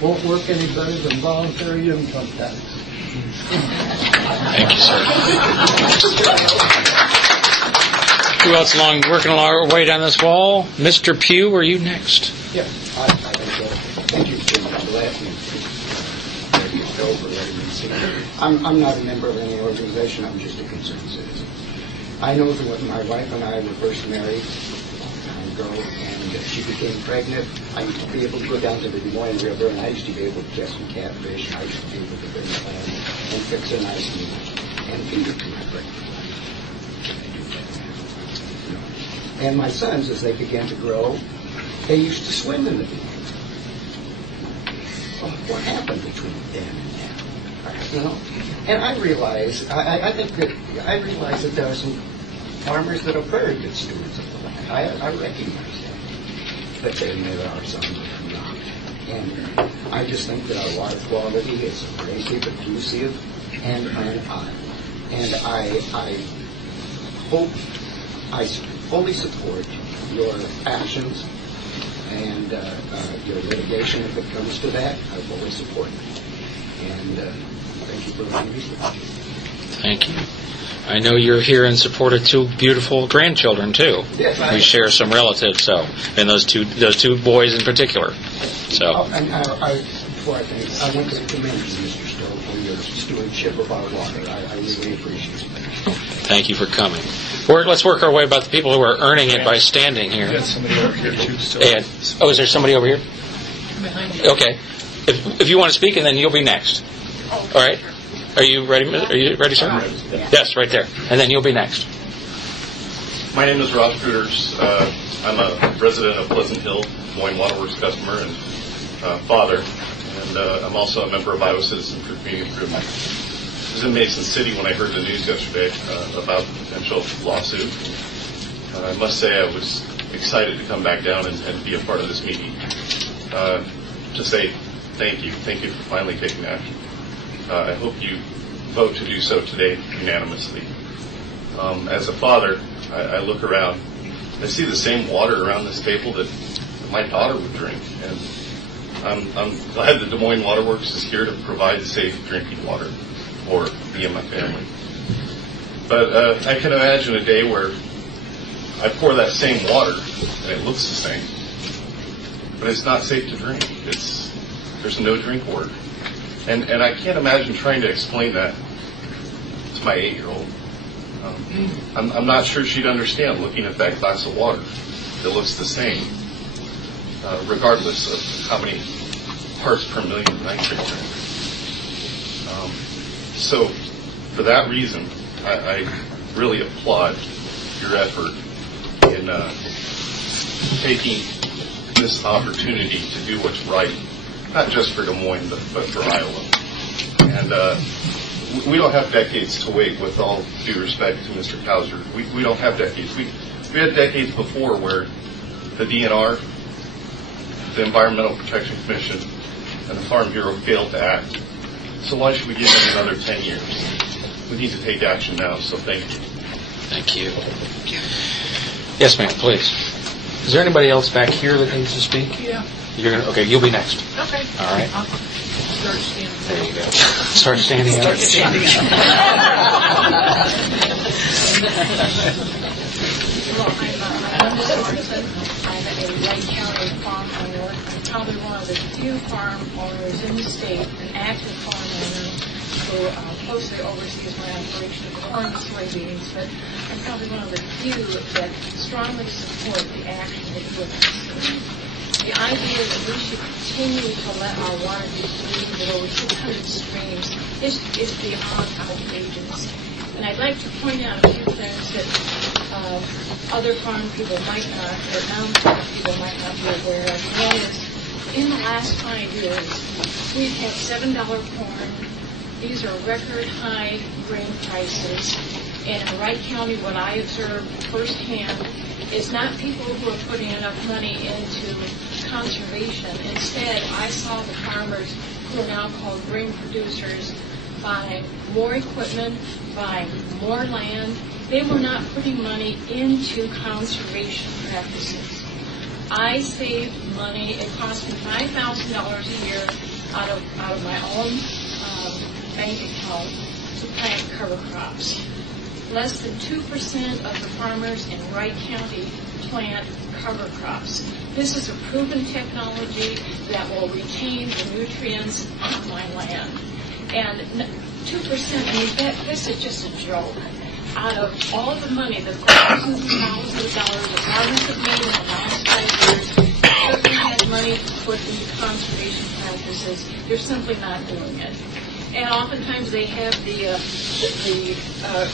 won't work any better than voluntary income tax. Thank you, sir. Who else working our way down this wall? Mr. Pugh, are you next? Yeah, I think so. Thank you, Jim. I'm glad to Stowe for letting me speak. I'm not a member of any organization. I'm just a concerned citizen. I know that when my wife and I were first married, ago, and she became pregnant, I used to be able to go down to the Des Moines River, and I used to be able to catch some catfish, and I used to be able to bring it home and fix a nice meal and feed it to my pregnant wife. And my sons, as they began to grow, they used to swim in the Des Moines. Well, what happened between then and now? And I realize, I realize that there are some farmers that are very good stewards of the land. I recognize that. But then there are some that are not. And I just think that our water quality is abrasive, abusive, and unhigh. And I hope, I fully support your actions and your litigation if it comes to that. I fully support it. And thank you for letting me speak. Thank you. I know you're here in support of two beautiful grandchildren too. Yes, we share some relatives, and those two boys in particular. So. And before I think, I want to commend you, Mr. Stowe, for your stewardship of our water. I really appreciate it. Thank you for coming. Let's work our way about the people who are earning it by standing here. There's somebody over here too. Is there somebody over here? Okay. If you want to speak, and then you'll be next. All right. Are you ready? Are you ready, sir? Yes, right there. And then you'll be next. My name is Rob Cooters. I'm a resident of Pleasant Hill, Des Moines Waterworks customer and father. And I'm also a member of Iowa Citizens for Community Improvement. I was in Mason City when I heard the news yesterday about the potential lawsuit. I must say I was excited to come back down and be a part of this meeting. To say thank you. Thank you for finally taking action. I hope you vote to do so today unanimously. As a father, I look around. I see the same water around this table that my daughter would drink. And I'm glad that Des Moines Waterworks is here to provide safe drinking water for me and my family. But I can imagine a day where I pour that same water and it looks the same. But it's not safe to drink. There's no drink order. And I can't imagine trying to explain that to my 8-year-old. I'm not sure she'd understand looking at that glass of water that looks the same, regardless of how many parts per million nitrate are in it. So, for that reason, I really applaud your effort in taking this opportunity to do what's right. Not just for Des Moines, but for Iowa. And we don't have decades to wait, with all due respect to Mr. Kauser. We don't have decades. We had decades before where the DNR, the Environmental Protection Commission, and the Farm Bureau failed to act. So why should we give them another 10 years? We need to take action now, so thank you. Thank you. Yes, ma'am, please. Is there anybody else back here that needs to speak? Yeah. Okay, you'll be next. Okay. All right. I'll start standing. There you go. Start standing up. Start standing up. Well, I'm Linda Sorensen. I'm a Lake County farm owner. I'm probably one of the few farm owners in the state, an active farm owner, who closely oversees my operation of corn and soybeans, but I'm probably one of the few that strongly support the action that you have taken. The idea that we should continue to let our water be polluted with over 600 streams is beyond outrageous. And I'd like to point out a few things that other farm people might not, or non-farm people might not be aware of. One is, in the last 5 years, we've had $7 corn. These are record high grain prices. And in Wright County, what I observed firsthand is not people who are putting enough money into conservation. Instead, I saw the farmers who are now called grain producers buying more equipment, buying more land. They were not putting money into conservation practices. I saved money. It cost me $5,000 a year out of my own bank account to plant cover crops. Less than 2% of the farmers in Wright County plant cover crops. This is a proven technology that will retain the nutrients on my land. And 2%, I mean, this is just a joke. Out of all the money, the thousands and thousands of dollars that farmers have made in the last 5 years, certainly had money to put into conservation practices, they're simply not doing it. And oftentimes they have the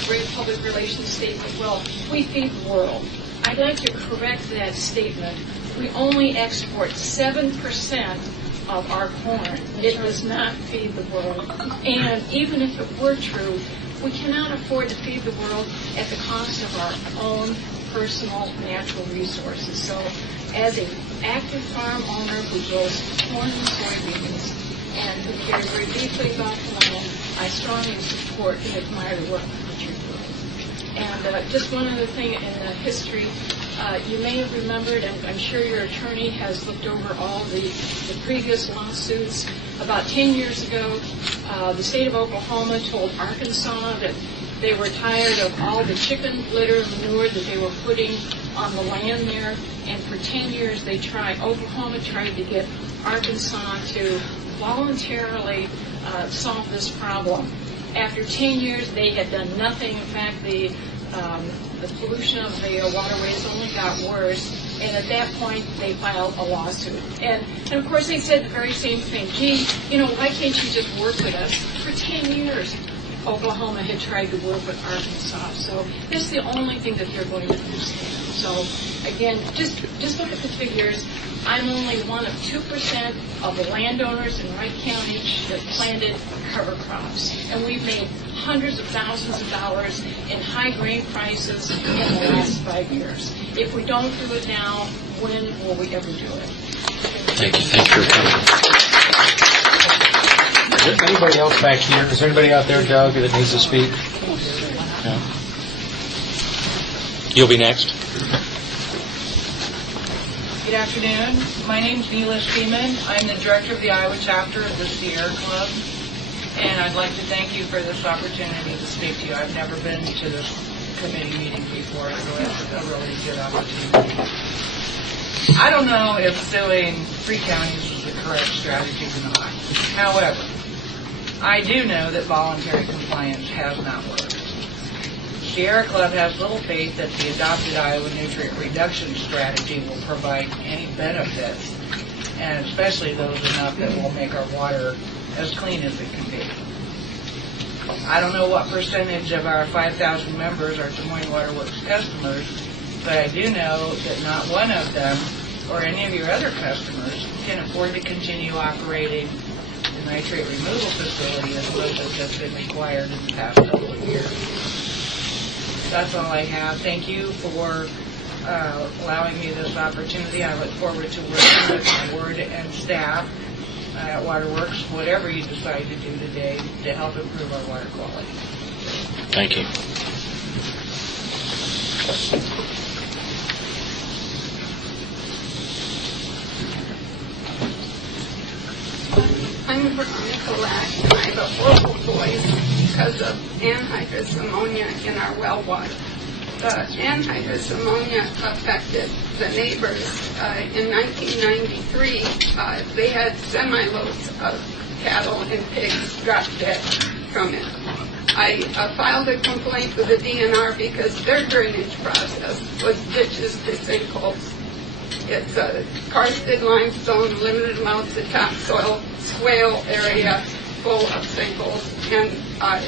great public relations statement, well, we feed the world. I'd like to correct that statement. We only export 7% of our corn. It does not feed the world. And even if it were true, we cannot afford to feed the world at the cost of our own personal natural resources. So as an active farm owner who grows corn and soybeans and who cares very deeply about the land, I strongly support and admire the work that you're doing. And just one other thing in the history, you may have remembered, and I'm sure your attorney has looked over all the previous lawsuits. About 10 years ago, the state of Oklahoma told Arkansas that they were tired of all the chicken litter manure that they were putting on the land there. And for 10 years, Oklahoma tried to get Arkansas to voluntarily solve this problem. After 10 years, they had done nothing. In fact, the pollution of the waterways only got worse. And at that point, they filed a lawsuit. And of course, they said the very same thing. Gee, why can't you just work with us? For 10 years, Oklahoma had tried to work with Arkansas. So this is the only thing that they're going to understand. So again, just look at the figures. I'm only one of 2% of the landowners in Wright County that planted cover crops. And we've made hundreds of thousands of dollars in high grain prices in the last 5 years. If we don't do it now, when will we ever do it? Thank you. Thank you for coming. Is there anybody else back here? Is there anybody out there, Doug, that needs to speak? No. You'll be next. Good afternoon. My name's Neela Sheeman. I'm the director of the Iowa chapter of the Sierra Club, and I'd like to thank you for this opportunity to speak to you. I've never been to this committee meeting before, so it's a really good opportunity. I don't know if suing 3 counties is the correct strategy or not. However, I do know that voluntary compliance has not worked. Sierra Club has little faith that the adopted Iowa nutrient reduction strategy will provide any benefits, and especially those enough that will make our water as clean as it can be. I don't know what percentage of our 5,000 members are Des Moines Water Works customers, but I do know that not one of them or any of your other customers can afford to continue operating the nitrate removal facility as much as has been required in the past couple of years. That's all I have. Thank you for allowing me this opportunity. I look forward to working with the board and staff at Waterworks, whatever you decide to do today to help improve our water quality. Thank you. I'm Veronica Lack, and I have a horrible voice because of anhydrous ammonia in our well water. The anhydrous ammonia affected the neighbors. In 1993, they had semi-loads of cattle and pigs drop dead from it. I filed a complaint with the DNR because their drainage process was ditches to sinkholes. It's a karsted limestone, limited amounts of topsoil, swale area full of sinkholes, and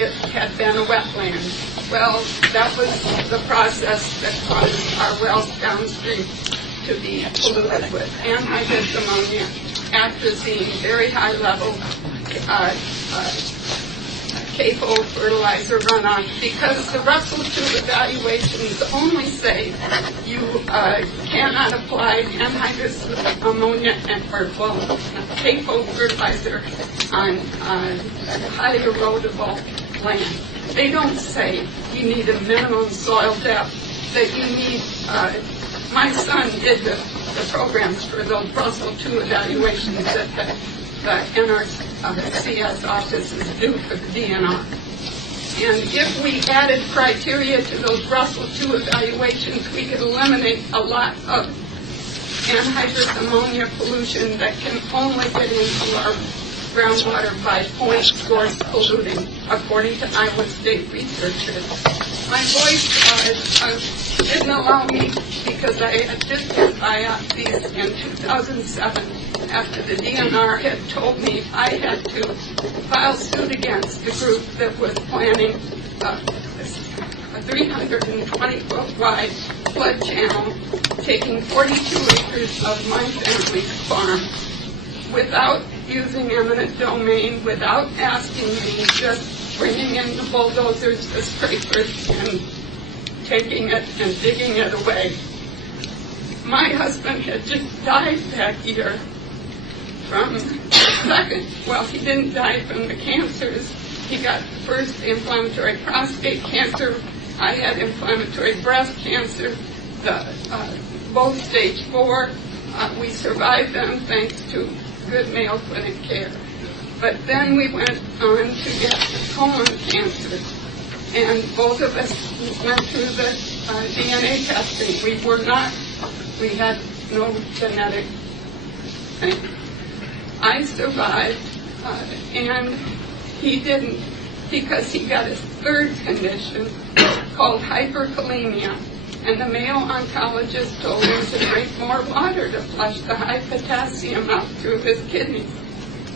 it had been a wetland. Well, that was the process that caused our wells downstream to be polluted with anhydrous ammonia, atrazine, very high level CAFO fertilizer runoff, because the Russell 2 evaluations only say you cannot apply anhydrous ammonia or CAFO fertilizer on highly erodible land. They don't say you need a minimum soil depth, that you need, my son did the programs for those Russell 2 evaluations that the NRCS offices do for the DNR. And if we added criteria to those Russell 2 evaluations, we could eliminate a lot of anhydrous ammonia pollution that can only get into our groundwater by 0.1%. source polluting, according to Iowa State researchers. My voice didn't allow me because I had just had biopsies in 2007 after the DNR had told me I had to file suit against the group that was planning a 320-foot wide flood channel taking 42 acres of my family's farm without using eminent domain, without asking me, just bringing in the bulldozers, the scrapers, and taking it and digging it away. My husband had just died that year from he didn't die from the cancers. He got first inflammatory prostate cancer. I had inflammatory breast cancer, both stage 4. We survived them thanks to good Mayo Clinic care. But then we went on to get colon cancer, and both of us went through the DNA testing. We had no genetic thing. I survived, and he didn't, because he got his third condition called hyperkalemia. And the Mayo oncologist told him to drink more water to flush the high potassium out through his kidneys.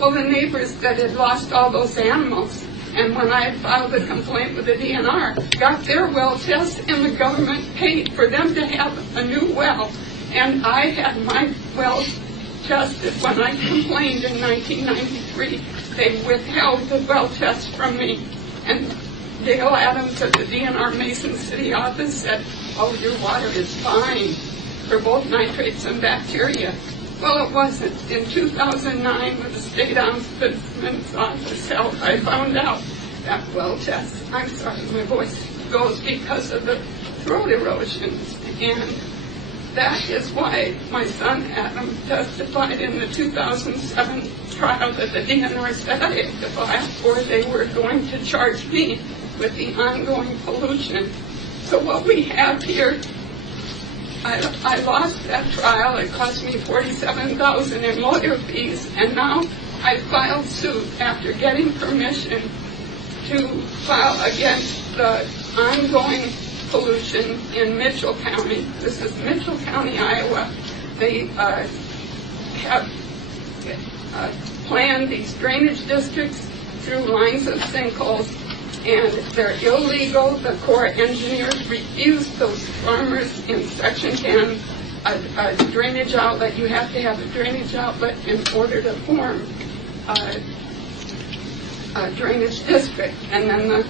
Well, the neighbors that had lost all those animals, and when I had filed a complaint with the DNR, got their well tested, and the government paid for them to have a new well. And I had my well tested when I complained in 1993. They withheld the well test from me. And Dale Adams at the DNR Mason City office said, "Oh, your water is fine for both nitrates and bacteria." Well, it wasn't. In 2009, when the state ombudsman's office held, I found out that well test. I'm sorry, my voice goes because of the throat erosions. And that is why my son Adam testified in the 2007 trial that the DNR said I had to file, or they were going to charge me with the ongoing pollution. So what we have here, I lost that trial. It cost me $47,000 in lawyer fees, and now I filed suit after getting permission to file against the ongoing pollution in Mitchell County. This is Mitchell County, Iowa. They have planned these drainage districts through lines of sinkholes, and they're illegal. The Corps of Engineers refused those farmers in Section 10 a drainage outlet. You have to have a drainage outlet in order to form a drainage district, and then the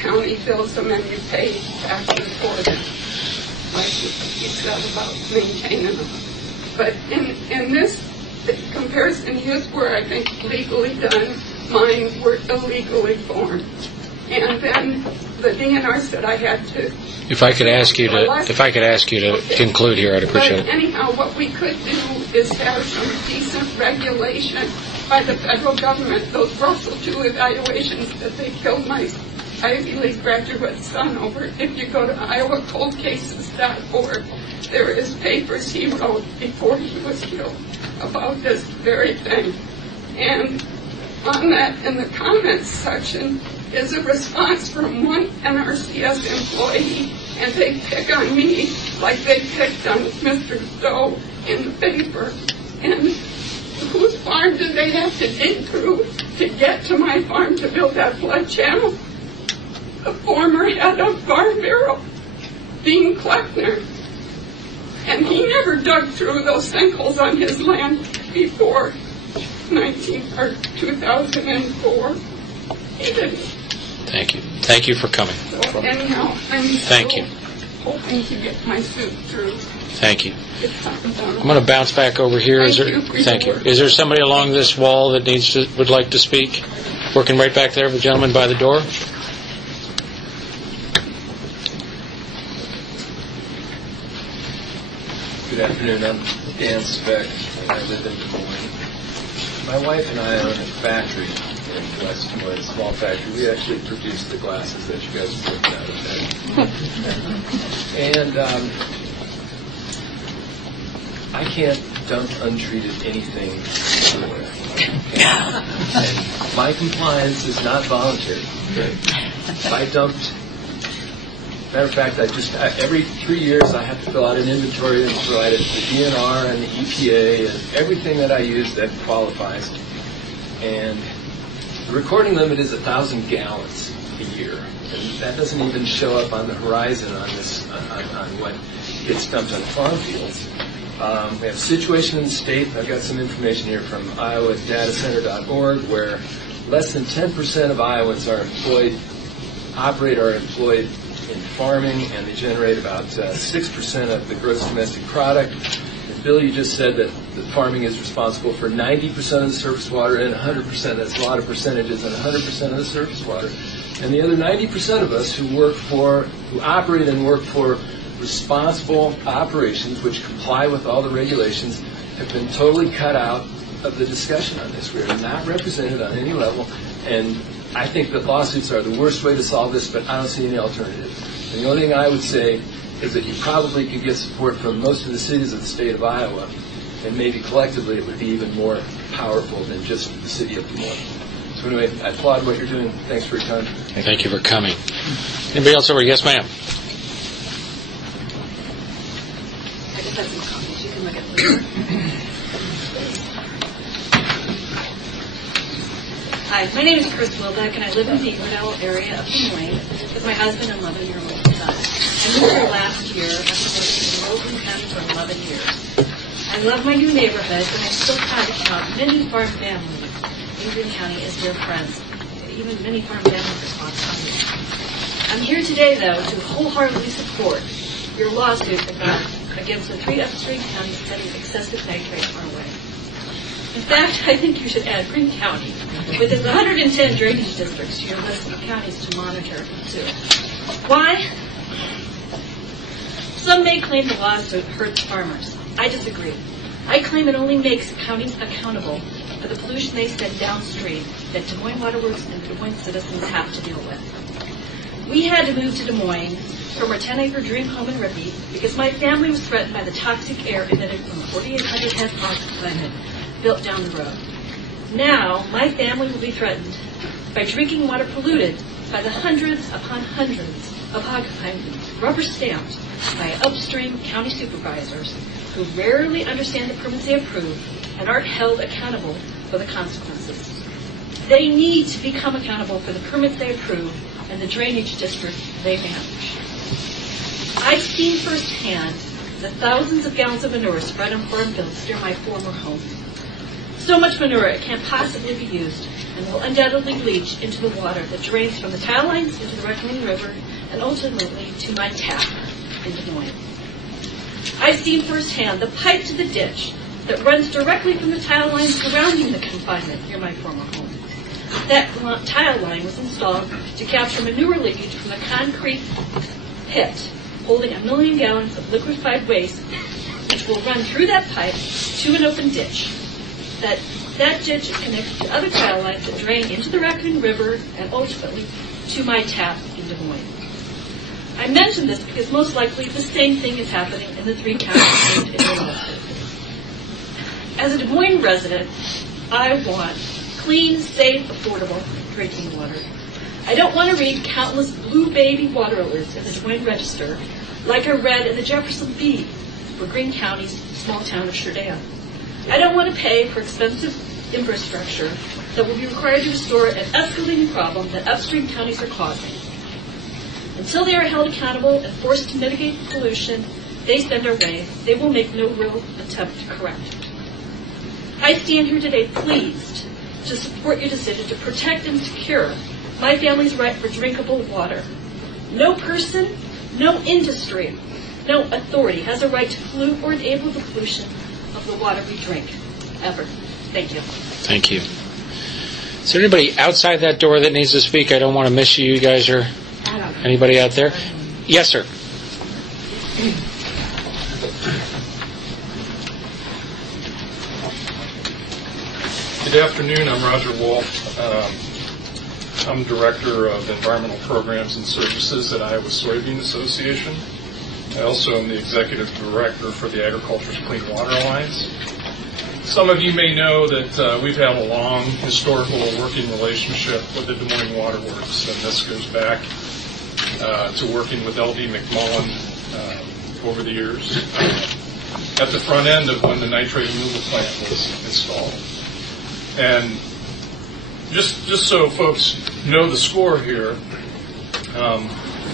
county fills them and you pay taxes for them, like he said about maintaining them. But in this comparison, his were, I think, legally done. Mine were illegally formed. And then the DNR said I had to. If I could ask you to conclude here, I'd appreciate it. Anyhow, what we could do is have some decent regulation by the federal government. Those Russell II evaluations that they killed my Ivy League graduate son over. If you go to IowaColdCases.org, there is papers he wrote before he was killed about this very thing. And on that, in the comments section, is a response from one NRCS employee, and they pick on me like they picked on Mr. Stowe in the paper. And whose farm did they have to dig through to get to my farm to build that flood channel? The former head of Farm Bureau, Dean Kleckner. And he never dug through those sinkholes on his land before 2004. He didn't. Thank you. Thank you for coming. So anyhow, I'm hoping to get my suit through. Thank you. I'm going to bounce back over here. Thank you. Is there somebody along this wall that would like to speak? Working right back there, the gentleman by the door. Good afternoon. I'm Dan Speck, and I live in Des Moines. My wife and I own a factory in West Des Moines, a small factory. We actually produce the glasses that you guys are looking at today. And I can't dump untreated anything anywhere. And my compliance is not voluntary. If I dumped, matter of fact, every 3 years I have to fill out an inventory and provide it to the DNR and the EPA and everything that I use that qualifies. And the recording limit is 1,000 gallons a year. And that doesn't even show up on the horizon on what gets dumped on farm fields. We have a situation in the state. I've got some information here from iowadatacenter.org where less than 10% of Iowans are employed in farming, and they generate about 6% of the gross domestic product. And Bill, you just said that the farming is responsible for 90% of the surface water and 100%. That's a lot of percentages, and 100% of the surface water. And the other 90% of us who operate and work for responsible operations which comply with all the regulations have been totally cut out of the discussion on this. We are not represented on any level, and I think that lawsuits are the worst way to solve this, but I don't see any alternative. And the only thing I would say is that you probably could get support from most of the cities of the state of Iowa, and maybe collectively it would be even more powerful than just the city of Des Moines. So anyway, I applaud what you're doing. Thanks for your time. Thank you for coming. Anybody else over? Yes, ma'am. I just have some comments. You can look at them. Hi, my name is Chris Wilbeck, and I live in the Grinnell area of Des Moines with my husband and 11-year-old son. I moved here last year after working in Logan County for 11 years. I love my new neighborhood, but I still try to count many farm families in Greene County as dear friends. Even many farm families are sponsored. I'm here today, though, to wholeheartedly support your lawsuit against the 3 upstream counties sending excessive nitrates our way. In fact, I think you should add Greene County with its 110 drainage districts to your list of counties to monitor too. Why? Some may claim the lawsuit hurts farmers. I disagree. I claim it only makes counties accountable for the pollution they send downstream that Des Moines Water Works and Des Moines citizens have to deal with. We had to move to Des Moines from our 10-acre dream home in Rippey because my family was threatened by the toxic air emitted from the 4,800 head hog confinement built down the road. Now, my family will be threatened by drinking water polluted by the hundreds upon hundreds of hog confinements rubber-stamped by upstream county supervisors who rarely understand the permits they approve and aren't held accountable for the consequences. They need to become accountable for the permits they approve and the drainage district they manage. I've seen firsthand the thousands of gallons of manure spread on farm fields near my former home. So much manure it can't possibly be used and will undoubtedly leach into the water that drains from the tile lines into the Reckoning River and ultimately to my tap in Des Moines. I've seen firsthand the pipe to the ditch that runs directly from the tile lines surrounding the confinement near my former home. That tile line was installed to capture manure leakage from a concrete pit holding 1 million gallons of liquefied waste, which will run through that pipe to an open ditch. That ditch is connected to other tile lines that drain into the Raccoon River and ultimately to my tap in Des Moines. I mention this because most likely the same thing is happening in the 3 counties named in your lawsuit. As a Des Moines resident, I want clean, safe, affordable drinking water. I don't want to read countless blue baby water alerts in the Des Moines Register like I read in the Jefferson Bee for Greene County's small town of Sheridan. I don't want to pay for expensive infrastructure that will be required to restore an escalating problem that upstream counties are causing. Until they are held accountable and forced to mitigate the pollution they send our way, they will make no real attempt to correct it. I stand here today pleased to support your decision to protect and secure my family's right for drinkable water. No person, no industry, no authority has a right to pollute or enable the pollution of the water we drink, ever. Thank you. Thank you. Is there anybody outside that door that needs to speak? I don't want to miss you. You guys are... Anybody out there? Yes, sir. Good afternoon. I'm Roger Wolf. I'm Director of Environmental Programs and Services at Iowa Soybean Association. I also am the executive director for the Agriculture's Clean Water Alliance. Some of you may know that we've had a long historical working relationship with the Des Moines Water Works, and this goes back to working with L.D. McMullen over the years at the front end of when the nitrate removal plant was installed. And just so folks know the score here,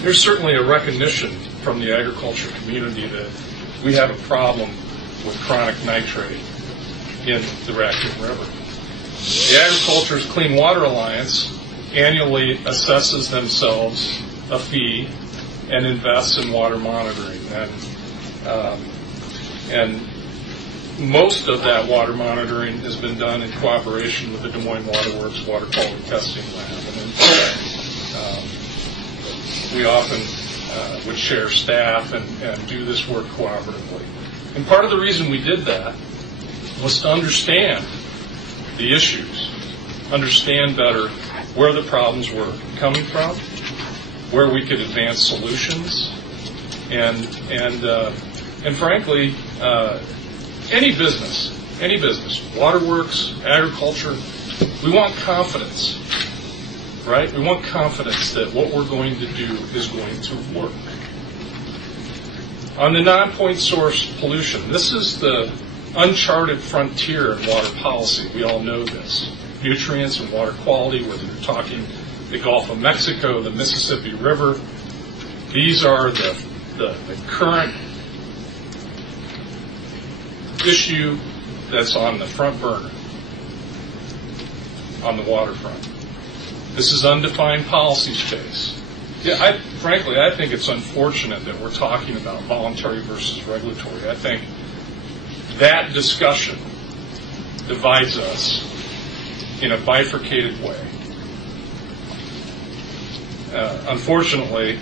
there's certainly a recognition from the agriculture community that we have a problem with chronic nitrate in the Raccoon River. The Agriculture's Clean Water Alliance annually assesses themselves a fee and invests in water monitoring. And most of that water monitoring has been done in cooperation with the Des Moines Water Works Water Quality Testing Lab. And we often would share staff and do this work cooperatively. And part of the reason we did that was to understand the issues, understand better where the problems were coming from, where we could advance solutions, and frankly, any business, waterworks, agriculture, we want confidence, right? We want confidence that what we're going to do is going to work. On the non-point source pollution, this is the uncharted frontier in water policy. We all know this. Nutrients and water quality, whether you're talking the Gulf of Mexico, the Mississippi River, these are the current issue that's on the front burner on the waterfront. This is undefined policy space. Yeah, frankly, I think it's unfortunate that we're talking about voluntary versus regulatory. I think that discussion divides us in a bifurcated way. Unfortunately,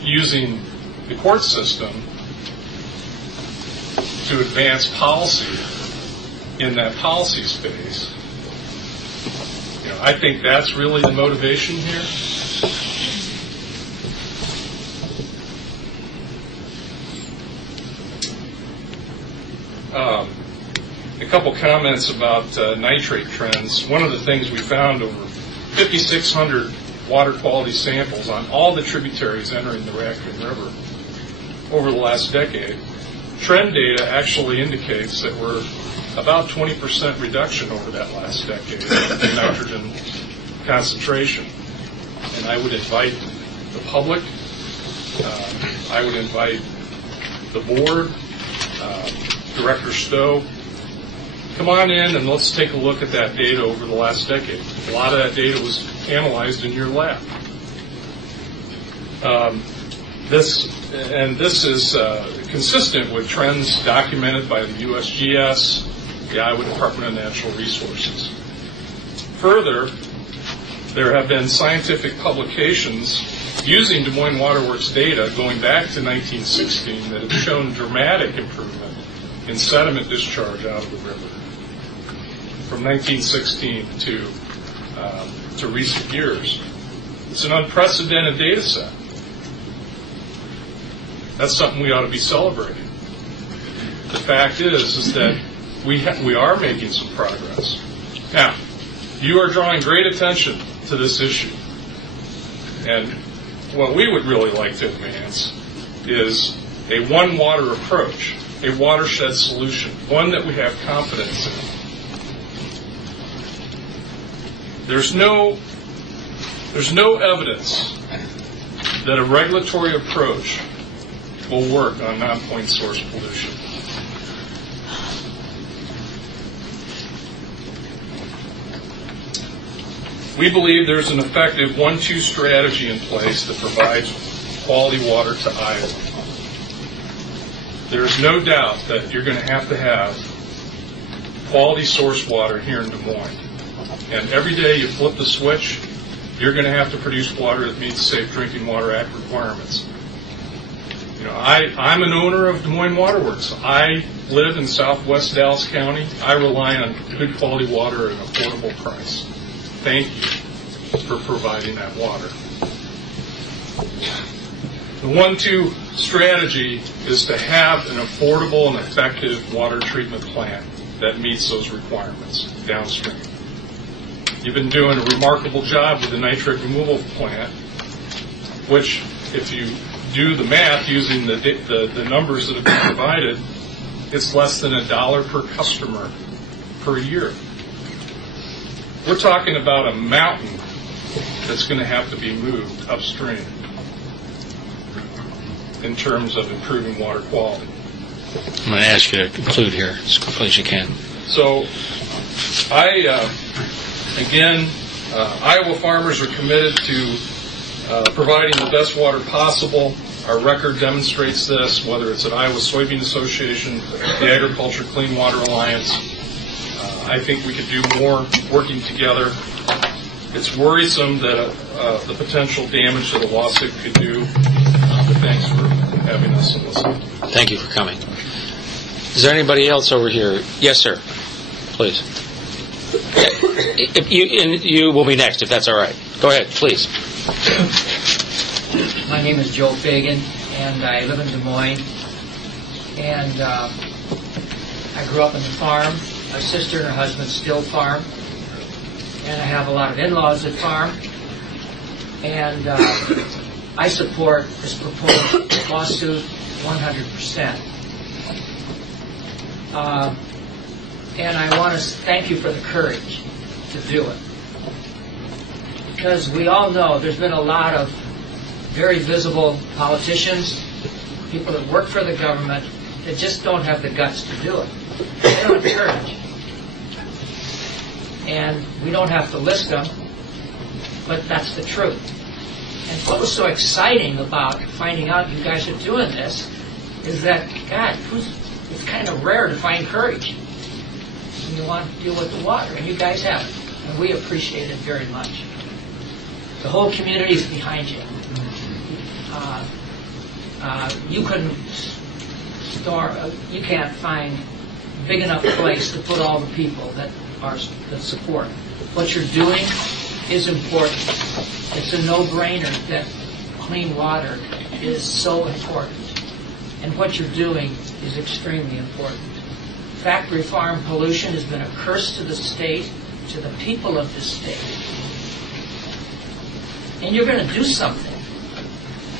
using the court system to advance policy in that policy space, I think that's really the motivation here. A couple comments about nitrate trends. One of the things we found over 5,600 water quality samples on all the tributaries entering the Raccoon River over the last decade, trend data actually indicates that we're about 20% reduction over that last decade in nitrogen concentration. And I would invite the public, I would invite the board, Director Stowe, come on in and let's take a look at that data over the last decade. A lot of that data was analyzed in your lab. This is consistent with trends documented by the USGS, the Iowa Department of Natural Resources. Further, there have been scientific publications using Des Moines Water Works data going back to 1916 that have shown dramatic improvement in sediment discharge out of the river from 1916 to recent years. It's an unprecedented data set. That's something we ought to be celebrating. The fact is that we are making some progress. Now, you are drawing great attention to this issue. And what we would really like to advance is a one water approach, a watershed solution, one that we have confidence in. There's no evidence that a regulatory approach will work on non-point source pollution. We believe there's an effective 1-2 strategy in place that provides quality water to Iowa. There's no doubt that you're going to have quality source water here in Des Moines. And every day you flip the switch, you're going to have to produce water that meets Safe Drinking Water Act requirements. I'm an owner of Des Moines Water Works. I live in southwest Dallas County. I rely on good quality water at an affordable price. Thank you for providing that water. The 1-2 strategy is to have an affordable and effective water treatment plant that meets those requirements downstream. You've been doing a remarkable job with the nitrate removal plant, which, if you do the math using the numbers that have been provided, it's less than $1 per customer per year. We're talking about a mountain that's going to have to be moved upstream in terms of improving water quality. I'm going to ask you to conclude here as quickly as you can. So, Iowa farmers are committed to providing the best water possible. Our record demonstrates this, whether it's at Iowa Soybean Association, the Agriculture Clean Water Alliance. I think we could do more working together. It's worrisome that the potential damage that a lawsuit could do. But thanks for having us and listening. Thank you for coming. Is there anybody else over here? Yes, sir. Please. You will be next, if that's all right. Go ahead, please. My name is Joe Fagan, and I live in Des Moines. And I grew up on the farm. My sister and her husband still farm. And I have a lot of in-laws that farm. And I support this proposed lawsuit 100%. And I want to thank you for the courage to do it. Because we all know there's been a lot of very visible politicians, people that work for the government, that just don't have the guts to do it. They don't have courage. And we don't have to list them, but that's the truth. And what was so exciting about finding out you guys are doing this is that, God, it's kind of rare to find courage when you want to deal with the water, and you guys have it. And we appreciate it very much. The whole community is behind you. You can't find a big enough place to put all the people that support. What you're doing is important. It's a no-brainer that clean water is so important. And what you're doing is extremely important. Factory farm pollution has been a curse to the state, to the people of the state. And you're going to do something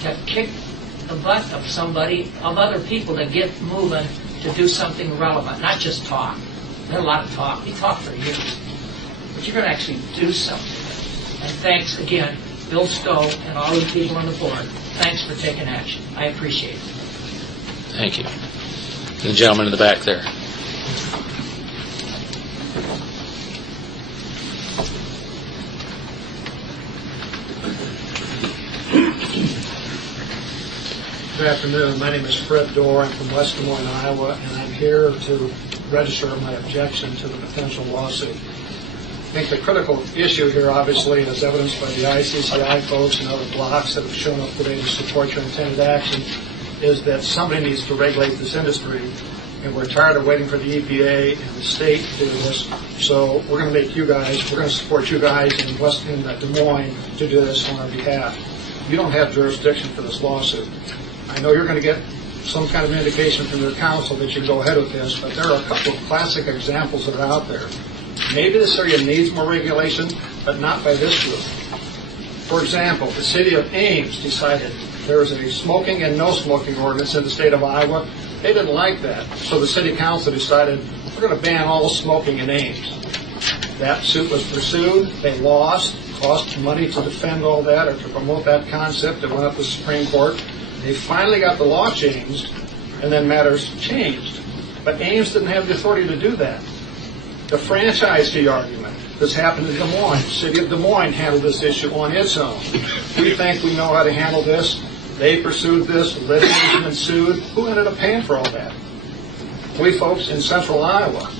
to kick the butt of other people that get moving to do something relevant, not just talk. There's a lot of talk. We talk for years. But you're going to actually do something. And thanks again, Bill Stowe and all the people on the board. Thanks for taking action. I appreciate it. Thank you. The gentleman in the back there. Good afternoon. My name is Fred Dorr. I'm from West Des Moines, Iowa, and I'm here to register my objection to the potential lawsuit. I think the critical issue here, obviously, as evidenced by the ICCI folks and other blocks that have shown up today to support your intended action, is that somebody needs to regulate this industry, and we're tired of waiting for the EPA and the state to do this. So we're going to support you guys in Des Moines to do this on our behalf. You don't have jurisdiction for this lawsuit. I know you're going to get some kind of indication from your counsel that you can go ahead with this, but there are a couple of classic examples that are out there. Maybe this area needs more regulation, but not by this group. For example, the city of Ames decided there was a smoking and no smoking ordinance in the state of Iowa. They didn't like that, so the city council decided we're going to ban all smoking in Ames. That suit was pursued. They lost. Cost money to defend all that or to promote that concept. It went up to the Supreme Court. They finally got the law changed, and then matters changed. But Ames didn't have the authority to do that. The franchise fee argument that's happened in Des Moines. The city of Des Moines handled this issue on its own. We think we know how to handle this. They pursued this. Litigation ensued. Who ended up paying for all that? We folks in central Iowa.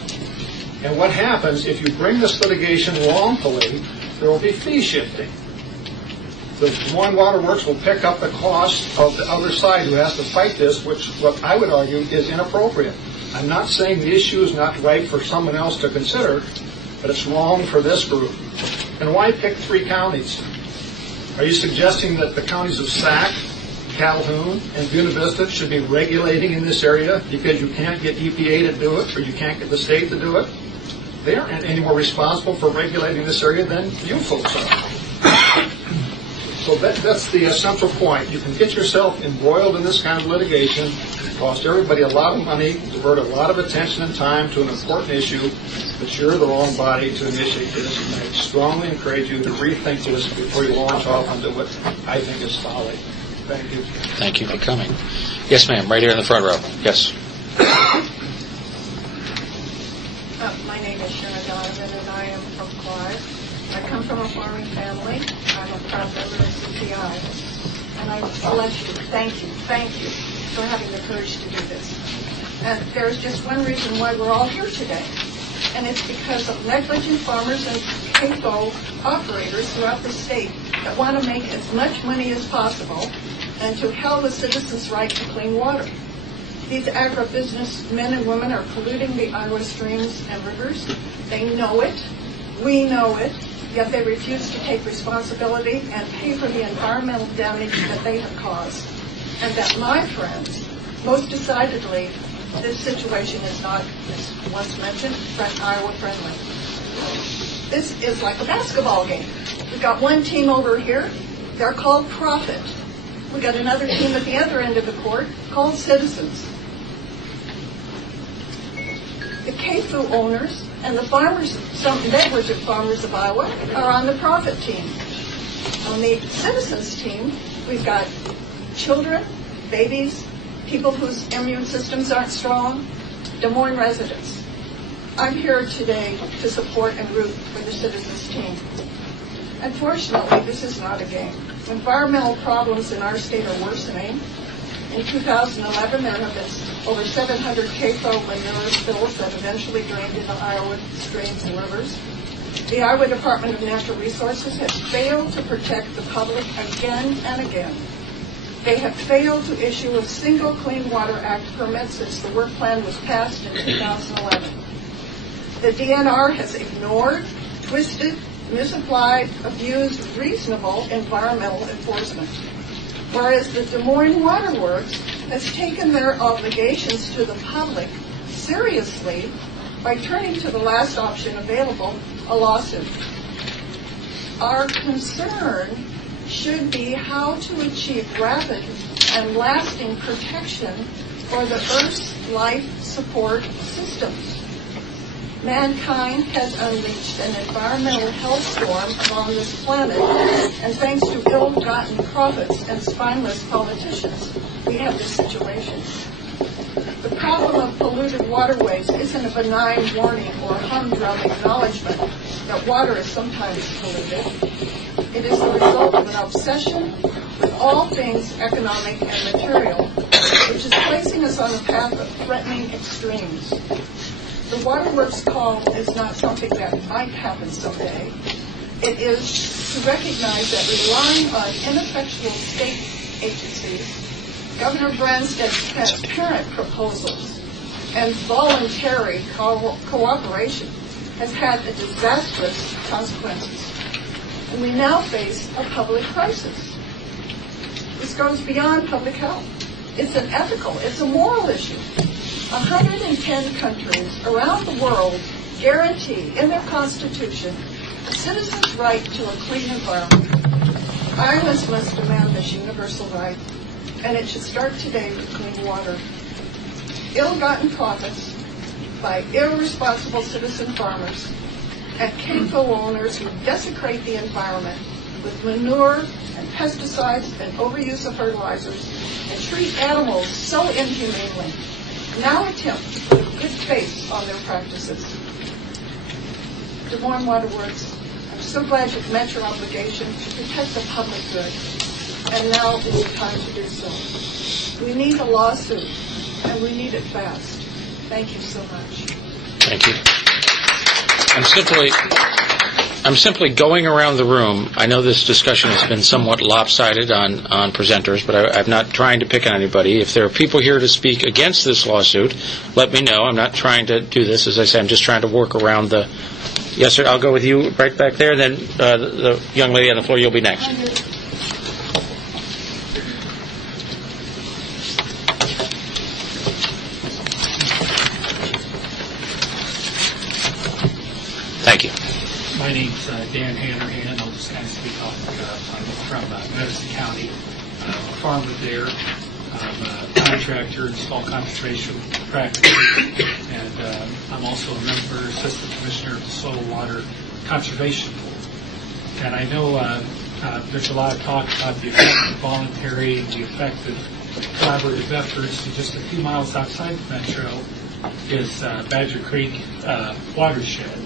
And what happens if you bring this litigation wrongfully, there will be fee shifting. The Des Moines Water Works will pick up the cost of the other side who has to fight this, which what I would argue is inappropriate. I'm not saying the issue is not right for someone else to consider, but it's wrong for this group. And why pick 3 counties? Are you suggesting that the counties of Sac, Calhoun and Buena Vista should be regulating in this area because you can't get EPA to do it or you can't get the state to do it. They aren't any more responsible for regulating this area than you folks are. So that's the central point. You can get yourself embroiled in this kind of litigation, cost everybody a lot of money, divert a lot of attention and time to an important issue, but you're the wrong body to initiate this. And I strongly encourage you to rethink this before you launch off into what I think is folly. Thank you. Thank you for coming. Yes, ma'am, right here in the front row. Yes. My name is Sharon Donovan, and I am from Clive. I come from a farming family. I'm a proud member of CCI. And I bless you, thank you for having the courage to do this. And there's just one reason why we're all here today. And it's because of negligent farmers and CAFO operators throughout the state that want to make as much money as possible and to hell with citizens' right to clean water. These agribusiness men and women are polluting the Iowa streams and rivers. They know it. We know it. Yet they refuse to take responsibility and pay for the environmental damage that they have caused. And that, my friends, most decidedly, this situation is not, as once mentioned, Iowa friendly. This is like a basketball game. We've got one team over here. They're called Profit. We've got another team at the other end of the court called Citizens. The CAFO owners and the farmers, some negligent farmers of Iowa, are on the Profit team. On the Citizens team, we've got children, babies, people whose immune systems aren't strong, Des Moines residents. I'm here today to support and root for the Citizens team. Unfortunately, this is not a game. Environmental problems in our state are worsening. In 2011, there have been over 700 CAFO manure spills that eventually drained into Iowa streams and rivers. The Iowa Department of Natural Resources has failed to protect the public again and again. They have failed to issue a single Clean Water Act permit since the work plan was passed in 2011. The DNR has ignored, twisted, misapplied, abused reasonable environmental enforcement, whereas the Des Moines Water Works has taken their obligations to the public seriously by turning to the last option available, a lawsuit. Our concern should be how to achieve rapid and lasting protection for the Earth's life support systems. Mankind has unleashed an environmental hellstorm upon this planet, and thanks to ill-gotten profits and spineless politicians, we have this situation. The problem of polluted waterways isn't a benign warning or humdrum acknowledgement that water is sometimes polluted. It is the result of an obsession with all things economic and material, which is placing us on a path of threatening extremes. The waterworks call is not something that might happen someday. It is to recognize that relying on ineffectual state agencies, Governor Branstad's transparent proposals and voluntary cooperation has had a disastrous consequences. And we now face a public crisis. This goes beyond public health. It's an ethical, it's a moral issue. 110 countries around the world guarantee in their constitution a citizen's right to a clean environment. Iowans must demand this universal right, and it should start today with clean water. Ill-gotten profits by irresponsible citizen farmers and CAFO owners who desecrate the environment with manure and pesticides and overuse of fertilizers and treat animals so inhumanely now attempt to put a good face on their practices. Des Moines Water Works, I'm so glad you've met your obligation to protect the public good, and now is the time to do so. We need a lawsuit, and we need it fast. Thank you so much. Thank you. I'm simply going around the room. I know this discussion has been somewhat lopsided on presenters, but I'm not trying to pick on anybody. If there are people here to speak against this lawsuit, let me know. I'm not trying to do this. As I say, I'm just trying to work around the... Yes, sir, I'll go with you right back there. Then the young lady on the floor, you'll be next. Thank you. My name's Dan Hannerhan. I'll just kind of speak off. I'm from Madison County. I'm a farmer there. I'm a contractor, install concentration practices, and I'm also a member, assistant commissioner of the Soil and Water Conservation Board. And I know there's a lot of talk about the effective voluntary, the effective collaborative efforts. And just a few miles outside the metro is Badger Creek watershed.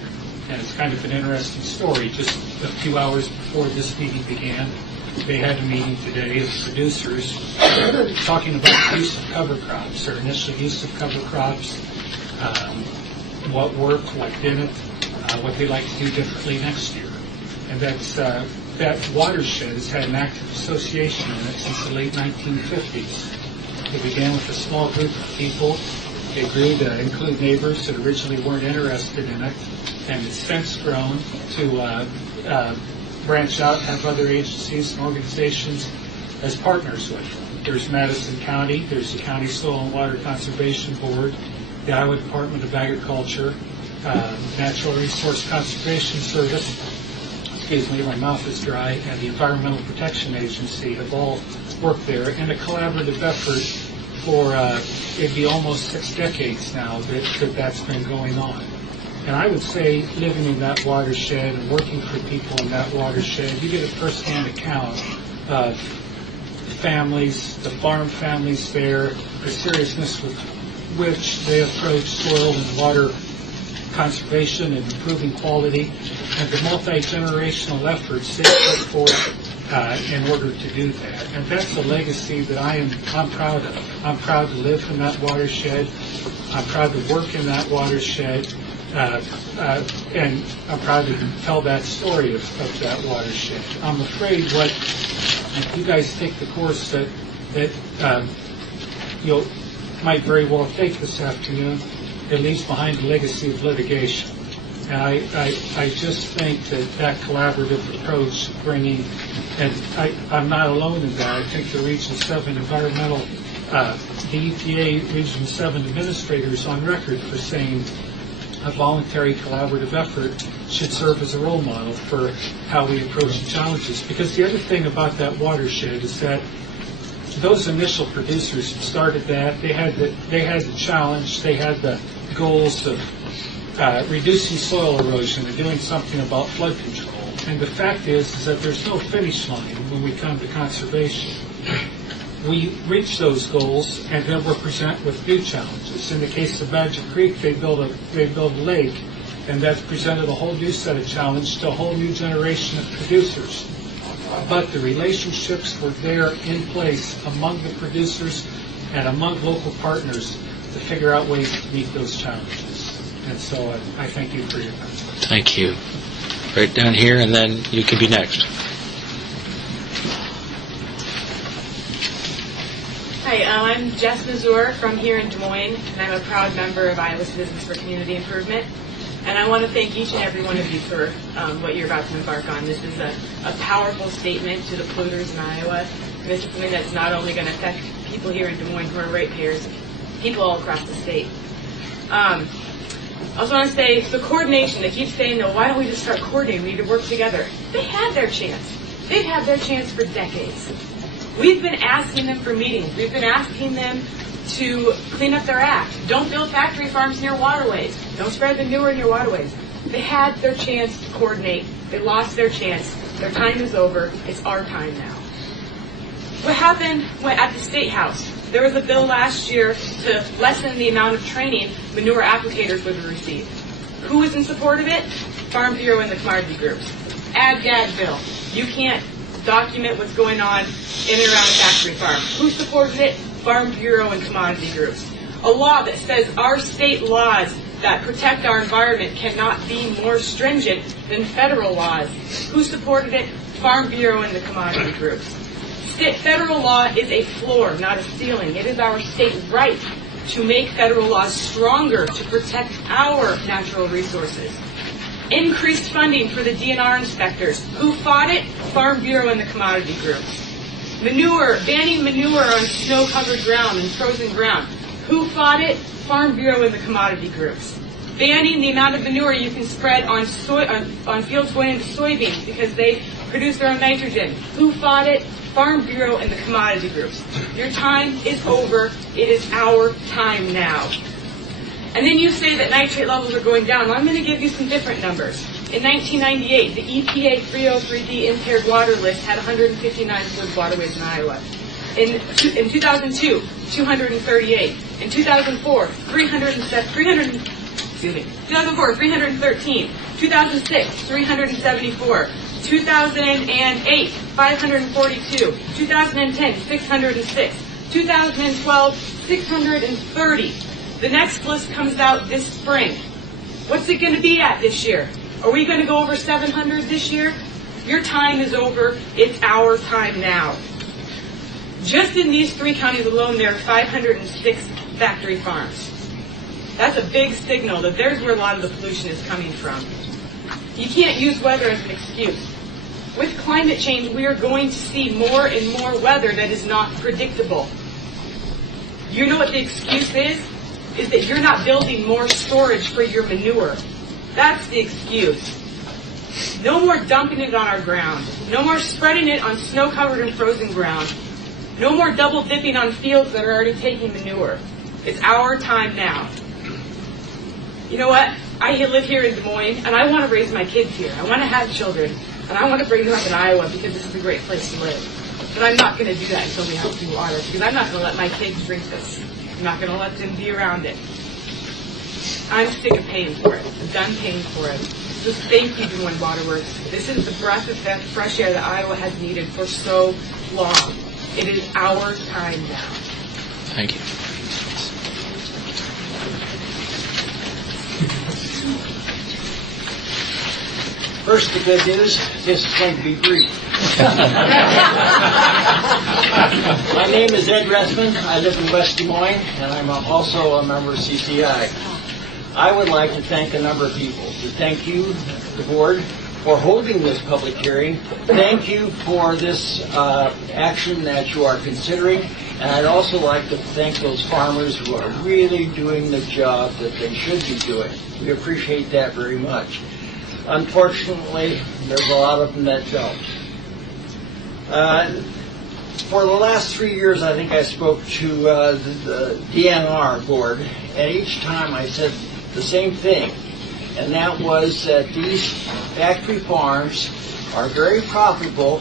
And it's kind of an interesting story. Just a few hours before this meeting began, they had a meeting today of producers talking about the use of cover crops, their initial use of cover crops, what worked, what didn't, what they'd like to do differently next year. And that watershed has had an active association in it since the late 1950s. It began with a small group of people. It grew to include neighbors that originally weren't interested in it, and it's since grown to branch out, have other agencies and organizations as partners with them. There's Madison County, there's the County Soil and Water Conservation Board, the Iowa Department of Agriculture, Natural Resource Conservation Service, my mouth is dry, and the Environmental Protection Agency have all worked there in a collaborative effort for it'd be almost 6 decades now that's been going on. And I would say living in that watershed and working for people in that watershed, you get a first-hand account of the families, the farm families there, the seriousness with which they approach soil and water conservation and improving quality, and the multi-generational efforts they put forth in order to do that. And that's a legacy that I'm proud of. I'm proud to live in that watershed. I'm proud to work in that watershed. And I'm proud to tell that story of that watershed. I'm afraid if you guys take the course that you might very well take this afternoon, it leaves behind a legacy of litigation. And I just think that collaborative approach bringing, and I'm not alone in that. I think the Region 7 environmental, the EPA Region 7 administrators on record for saying a voluntary collaborative effort should serve as a role model for how we approach the challenges. Because the other thing about that watershed is that those initial producers started that. They had the challenge. They had the goals of reducing soil erosion and doing something about flood control. And the fact is that there's no finish line when we come to conservation. We reach those goals, and then we're presented with new challenges. In the case of Badger Creek, they built a lake, and that's presented a whole new set of challenges to a whole new generation of producers. But the relationships were there in place among the producers and among local partners to figure out ways to meet those challenges. And so I thank you for your time. Thank you. Right down here, and then you can be next. Hi, I'm Jess Mazur from here in Des Moines, and I'm a proud member of Iowa Citizens for Community Improvement. And I want to thank each and every one of you for what you're about to embark on. This is a powerful statement to the polluters in Iowa. And this is something that's not only going to affect people here in Des Moines who are ratepayers, people all across the state. I also want to say the coordination. They keep saying, no, why don't we just start coordinating? We need to work together. They had their chance. They've had their chance for decades. We've been asking them for meetings. We've been asking them to clean up their act. Don't build factory farms near waterways. Don't spread the manure near waterways. They had their chance to coordinate. They lost their chance. Their time is over. It's our time now. What happened at the State House? There was a bill last year to lessen the amount of training manure applicators would receive. Who was in support of it? Farm Bureau and the commodity groups. Ag-gag bill. You can't document what's going on in and around a factory farm. Who supported it? Farm Bureau and commodity groups. A law that says our state laws that protect our environment cannot be more stringent than federal laws. Who supported it? Farm Bureau and the commodity groups. Federal law is a floor, not a ceiling. It is our state right to make federal laws stronger to protect our natural resources. Increased funding for the DNR inspectors. Who fought it? Farm Bureau and the commodity groups. Manure, banning manure on snow-covered ground and frozen ground. Who fought it? Farm Bureau and the commodity groups. banning the amount of manure you can spread on fields going into soybeans because they produce their own nitrogen. Who fought it? Farm Bureau and the commodity groups. Your time is over. It is our time now. And then you say that nitrate levels are going down. Well, I'm going to give you some different numbers. In 1998, the EPA 303D impaired water list had 159 fluid waterways in Iowa. In 2002, 238. In 2004, 313. 2006, 374. 2008, 542. 2010, 606. 2012, 630. The next list comes out this spring. What's it going to be at this year? Are we going to go over 700 this year? Your time is over. It's our time now. Just in these 3 counties alone, there are 506 factory farms. That's a big signal that there's where a lot of the pollution is coming from. You can't use weather as an excuse. With climate change, we are going to see more and more weather that is not predictable. You know what the excuse is? Is that you're not building more storage for your manure. That's the excuse. No more dumping it on our ground. No more spreading it on snow-covered and frozen ground. No more double dipping on fields that are already taking manure. It's our time now. You know what? I live here in Des Moines, and I want to raise my kids here. I want to have children, and I want to bring them up in Iowa because this is a great place to live. But I'm not going to do that until we have clean water because I'm not going to let my kids drink this. I'm not going to let them be around it. I'm sick of paying for it. I'm done paying for it. Just thank you, Des Moines Water Works. This is the breath of fresh air that Iowa has needed for so long. It is our time now. Thank you. First, the good news, this is going to be brief. My name is Ed Ressman. I live in West Des Moines, and I'm also a member of CCI. I would like to thank a number of people. To thank you, the board, for holding this public hearing. Thank you for this action that you are considering. And I'd also like to thank those farmers who are really doing the job that they should be doing. We appreciate that very much. Unfortunately, there's a lot of them that don't. For the last 3 years, I think I spoke to the DNR board, and each time I said the same thing, and that was that these factory farms are very profitable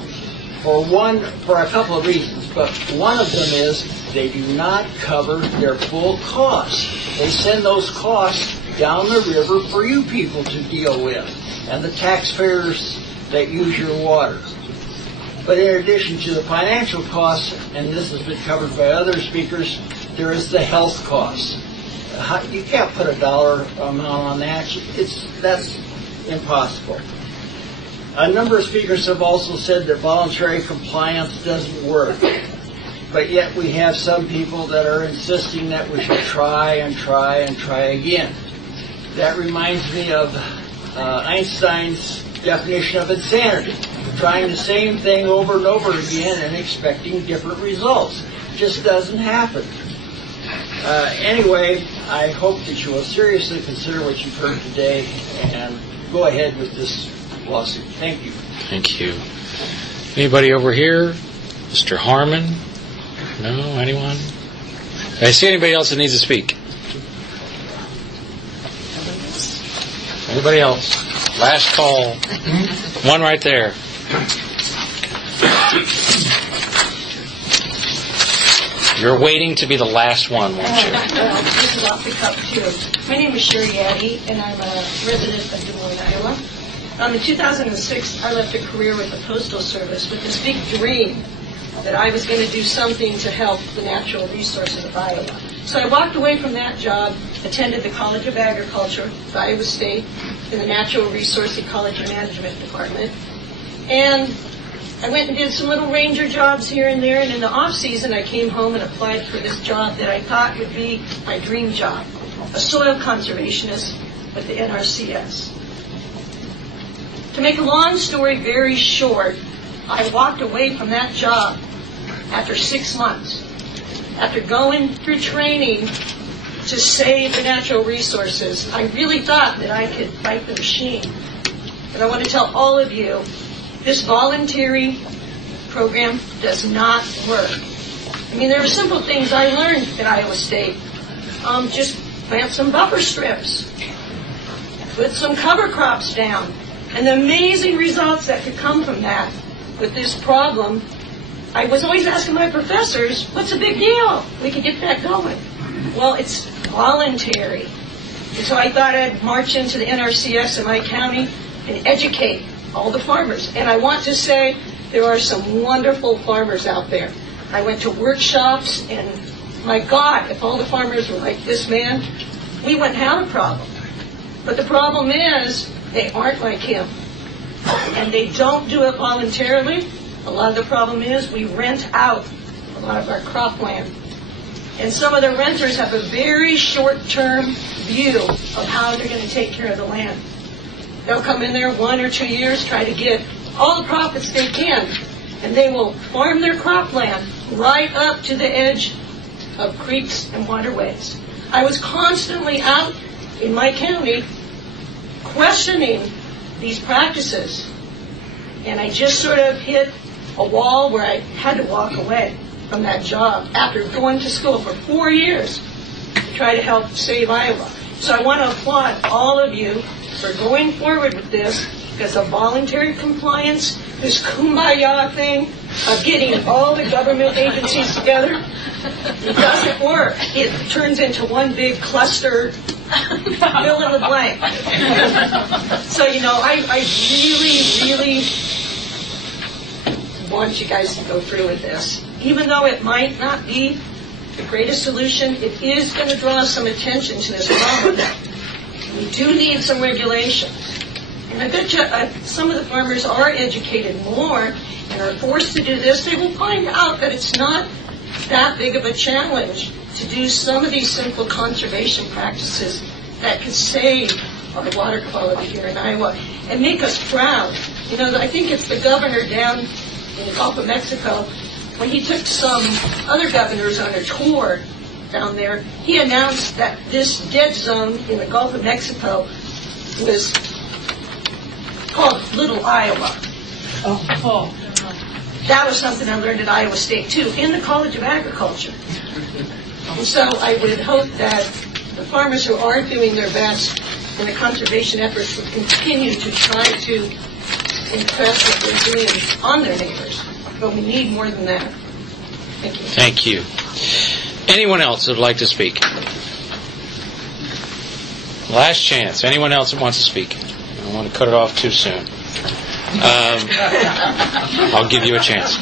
for a couple of reasons, but one of them is they do not cover their full costs. They send those costs down the river for you people to deal with, and the taxpayers that use your water. But in addition to the financial costs, and this has been covered by other speakers, there is the health costs. You can't put a dollar amount on that. That's impossible. A number of speakers have also said that voluntary compliance doesn't work. But yet we have some people that are insisting that we should try and try and try again. That reminds me of Einstein's definition of insanity. Trying the same thing over and over again and expecting different results. It just doesn't happen. Anyway, I hope that you will seriously consider what you've heard today and go ahead with this lawsuit. Thank you. Thank you. Anybody over here? Mr. Harmon? No? Anyone? I see anybody else that needs to speak? Anybody else? Last call. One right there. You're waiting to be the last one, won't you? This is off the cuff, too. My name is Sherry Addy, and I'm a resident of Des Moines, Iowa. In 2006, I left a career with the Postal Service with this big dream that I was going to do something to help the natural resources of Iowa. So I walked away from that job, attended the College of Agriculture at Iowa State in the Natural Resource Ecology Management Department. And I went and did some little ranger jobs here and there, and in the off-season I came home and applied for this job that I thought would be my dream job, a soil conservationist with the NRCS. To make a long story very short, I walked away from that job after 6 months. After going through training to save the natural resources. I really thought that I could fight the machine. And I want to tell all of you, this voluntary program does not work. I mean, there are simple things I learned at Iowa State. Just plant some buffer strips, put some cover crops down, and the amazing results that could come from that with this problem. I was always asking my professors, what's the big deal? We could get that going. Well, it's voluntary. And so I thought I'd march into the NRCS in my county and educate all the farmers. And I want to say there are some wonderful farmers out there. I went to workshops, and my God, if all the farmers were like this man, we wouldn't have a problem. But the problem is, they aren't like him. And they don't do it voluntarily. A lot of the problem is we rent out a lot of our cropland. And some of the renters have a very short-term view of how they're going to take care of the land. They'll come in there 1 or 2 years, try to get all the profits they can, and they will farm their cropland right up to the edge of creeks and waterways. I was constantly out in my county questioning these practices, and I just sort of hit a wall where I had to walk away from that job after going to school for 4 years to try to help save Iowa. So I want to applaud all of you for going forward with this, because of voluntary compliance, this kumbaya thing of getting all the government agencies together, it doesn't work. It turns into one big cluster, fill in the blank. So, I really want you guys to go through with this. Even though it might not be the greatest solution, it is going to draw some attention to this problem. We do need some regulations. And I bet you some of the farmers are educated more and are forced to do this. They will find out that it's not that big of a challenge to do some of these simple conservation practices that could save our water quality here in Iowa and make us proud. I think it's the governor down in the Gulf of Mexico, when he took some other governors on a tour down there, he announced that this dead zone in the Gulf of Mexico was called Little Iowa. Oh. That was something I learned at Iowa State, too, in the College of Agriculture. And so I would hope that the farmers who are doing their best in the conservation efforts will continue to try to impress what they're doing on their neighbors. But we need more than that. Thank you. Thank you. Anyone else that would like to speak? Last chance. Anyone else that wants to speak? I don't want to cut it off too soon. I'll give you a chance.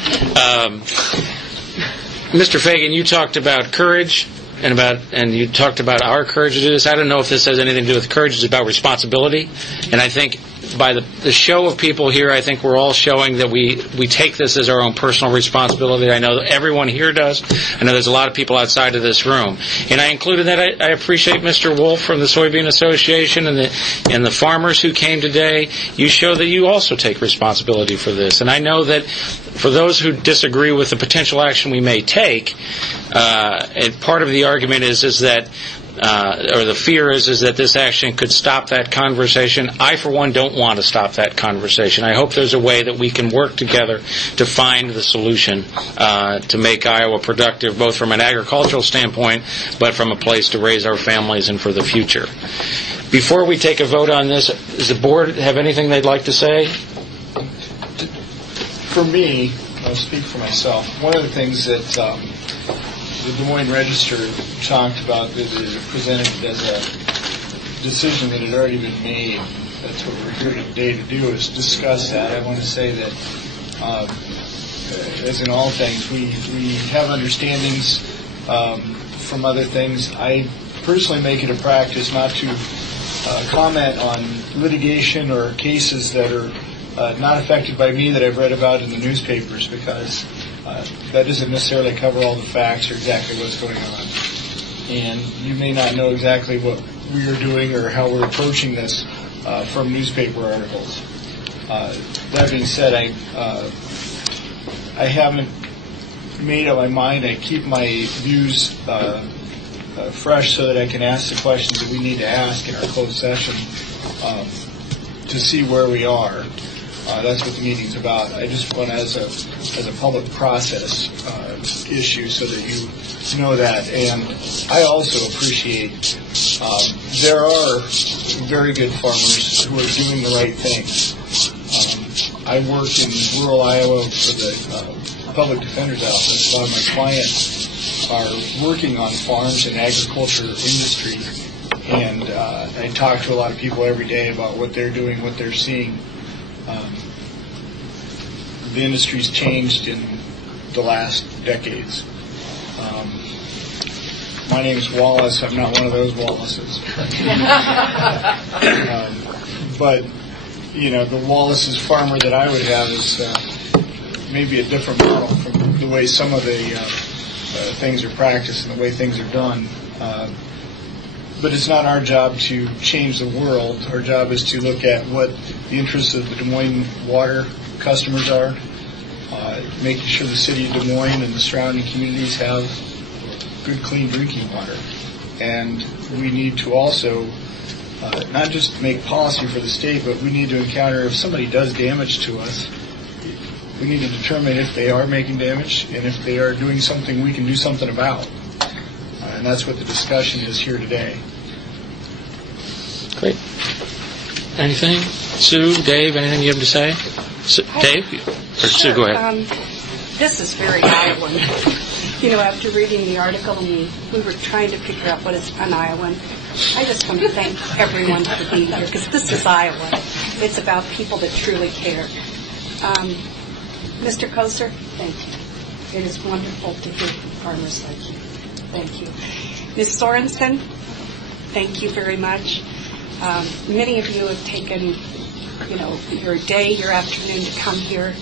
Mr. Fagan, you talked about courage and you talked about our courage to do this. I don't know if this has anything to do with courage. It's about responsibility. And I think by the show of people here, I think we're all showing that we take this as our own personal responsibility. I know everyone here does. I know there's a lot of people outside of this room. And I included that. I appreciate Mr. Wolf from the Soybean Association and the farmers who came today. You show that you also take responsibility for this. And I know that for those who disagree with the potential action we may take, and part of the argument is that or the fear is that this action could stop that conversation. I, for one, don't want to stop that conversation. I hope there's a way that we can work together to find the solution to make Iowa productive, both from an agricultural standpoint, but from a place to raise our families and for the future. Before we take a vote on this, does the board have anything they'd like to say? For me, I'll speak for myself. One of the things that the Des Moines Register talked about that it presented as a decision that had already been made. That's what we're here today to do, is discuss that. I want to say that, as in all things, we have understandings from other things. I personally make it a practice not to comment on litigation or cases that are not affected by me that I've read about in the newspapers, because that doesn't necessarily cover all the facts or exactly what's going on. And you may not know exactly what we are doing or how we're approaching this from newspaper articles. That being said, I haven't made up my mind. I keep my views fresh so that I can ask the questions that we need to ask in our closed session to see where we are. That's what the meeting's about. I just want, as a public process issue, so that you know that. And I also appreciate there are very good farmers who are doing the right things. I work in rural Iowa for the Public Defender's Office. A lot of my clients are working on farms and agriculture industry, and I talk to a lot of people every day about what they're doing, what they're seeing. The industry's changed in the last decades. My name's Wallace. I'm not one of those Wallaces. But, you know, the Wallace's farmer that I would have is maybe a different model from the way some of the things are practiced and the way things are done. But it's not our job to change the world. Our job is to look at what the interests of the Des Moines water customers are, making sure the city of Des Moines and the surrounding communities have good, clean drinking water. And we need to also not just make policy for the state, but we need to encounter if somebody does damage to us, we need to determine if they are making damage, and if they are doing something we can do something about. And that's what the discussion is here today. Great. Anything? Sue, Dave, anything you have to say? Dave? Or Sue, go ahead. This is very Iowan. You know, after reading the article, we were trying to figure out what is an Iowan. I just want to thank everyone for being here, because this is Iowa. It's about people that truly care. Mr. Koser, thank you. It is wonderful to hear from farmers like you. Thank you. Ms. Sorensen, thank you very much. Many of you have taken, you know, your day, your afternoon to come here.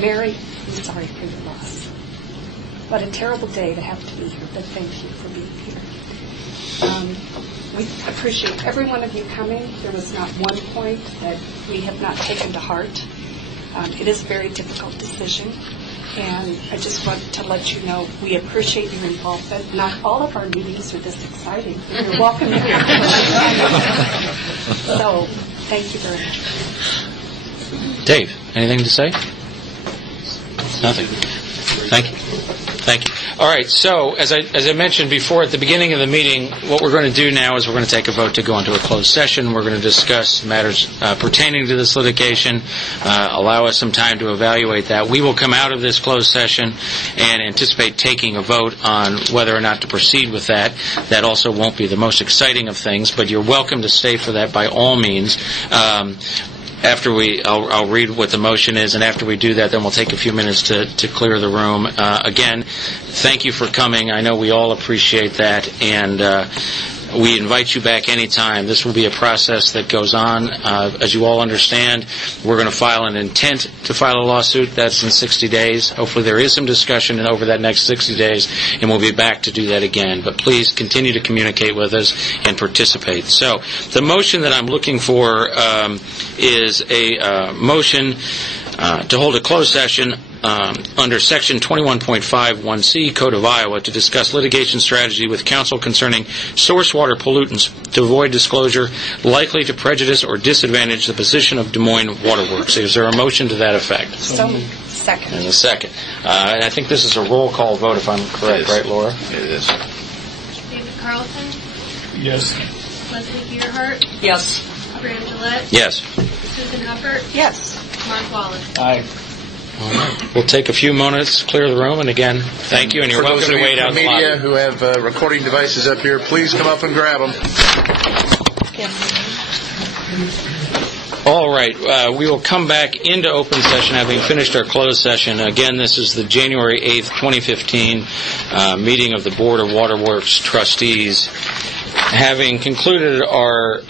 Mary, I'm sorry for your loss. What a terrible day to have to be here, but thank you for being here. We appreciate every one of you coming. There was not one point that we have not taken to heart. It is a very difficult decision, and I just want to let you know we appreciate your involvement. Not all of our meetings are this exciting, but you're welcome here. So, thank you very much. Dave, anything to say? Nothing. Thank you. Thank you. All right, so as I mentioned before at the beginning of the meeting, what we're going to do now is we're going to take a vote to go into a closed session. We're going to discuss matters pertaining to this litigation, allow us some time to evaluate that. We will come out of this closed session and anticipate taking a vote on whether or not to proceed with that. That also won't be the most exciting of things, but you're welcome to stay for that by all means. I'll read what the motion is, and after we do that, then we'll take a few minutes to clear the room. Again, thank you for coming. I know we all appreciate that, and we invite you back anytime. This will be a process that goes on. As you all understand, we're going to file an intent to file a lawsuit. That's in 60 days. Hopefully there is some discussion over that next 60 days, and we'll be back to do that again. But please continue to communicate with us and participate. So the motion that I'm looking for is a motion to hold a closed session under Section 21.51C Code of Iowa to discuss litigation strategy with counsel concerning source water pollutants to avoid disclosure likely to prejudice or disadvantage the position of Des Moines Water Works. Is there a motion to that effect? Second. And a second. And I think this is a roll call vote, if I'm correct, right, Laura? It is. David Carlson? Yes. Leslie Gearhart? Yes. Fran Gillette? Yes. Susan Huppert? Yes. Mark Wallace? Aye. All right. We'll take a few moments, clear the room, and again, thank you, and you're welcome to wait out in the lobby. For those of you from media who have recording devices up here, please come up and grab them. All right. We will come back into open session having finished our closed session. Again, this is the January 8th, 2015 meeting of the Board of Waterworks Trustees. Having concluded our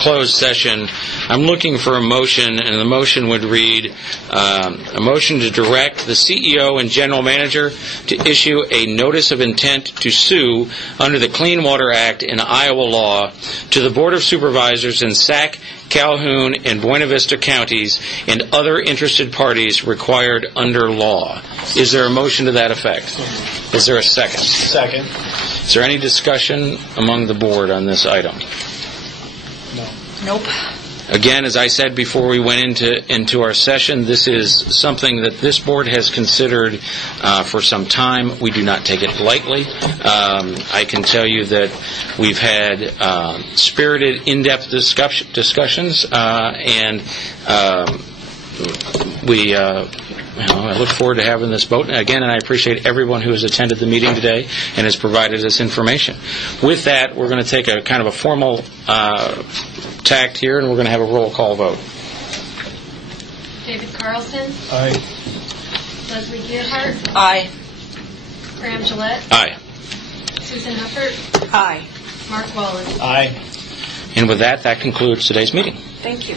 closed session, I'm looking for a motion, and the motion would read, a motion to direct the CEO and General Manager to issue a notice of intent to sue under the Clean Water Act and Iowa law to the Board of Supervisors in Sac, Calhoun, and Buena Vista counties and other interested parties required under law. Is there a motion to that effect? Is there a second? Second. Is there any discussion among the board on this item? Nope. Again, as I said before we went into our session, this is something that this board has considered for some time. We do not take it lightly. I can tell you that we've had spirited, in-depth discussions, and I look forward to having this vote. Again, and I appreciate everyone who has attended the meeting today and has provided us information. With that, we're going to take a kind of a formal tact here, and we're going to have a roll call vote. David Carlson. Aye. Leslie Gearhart. Aye. Graham Gillette. Aye. Susan Hufford. Aye. Mark Wallace. Aye. And with that, that concludes today's meeting. Thank you.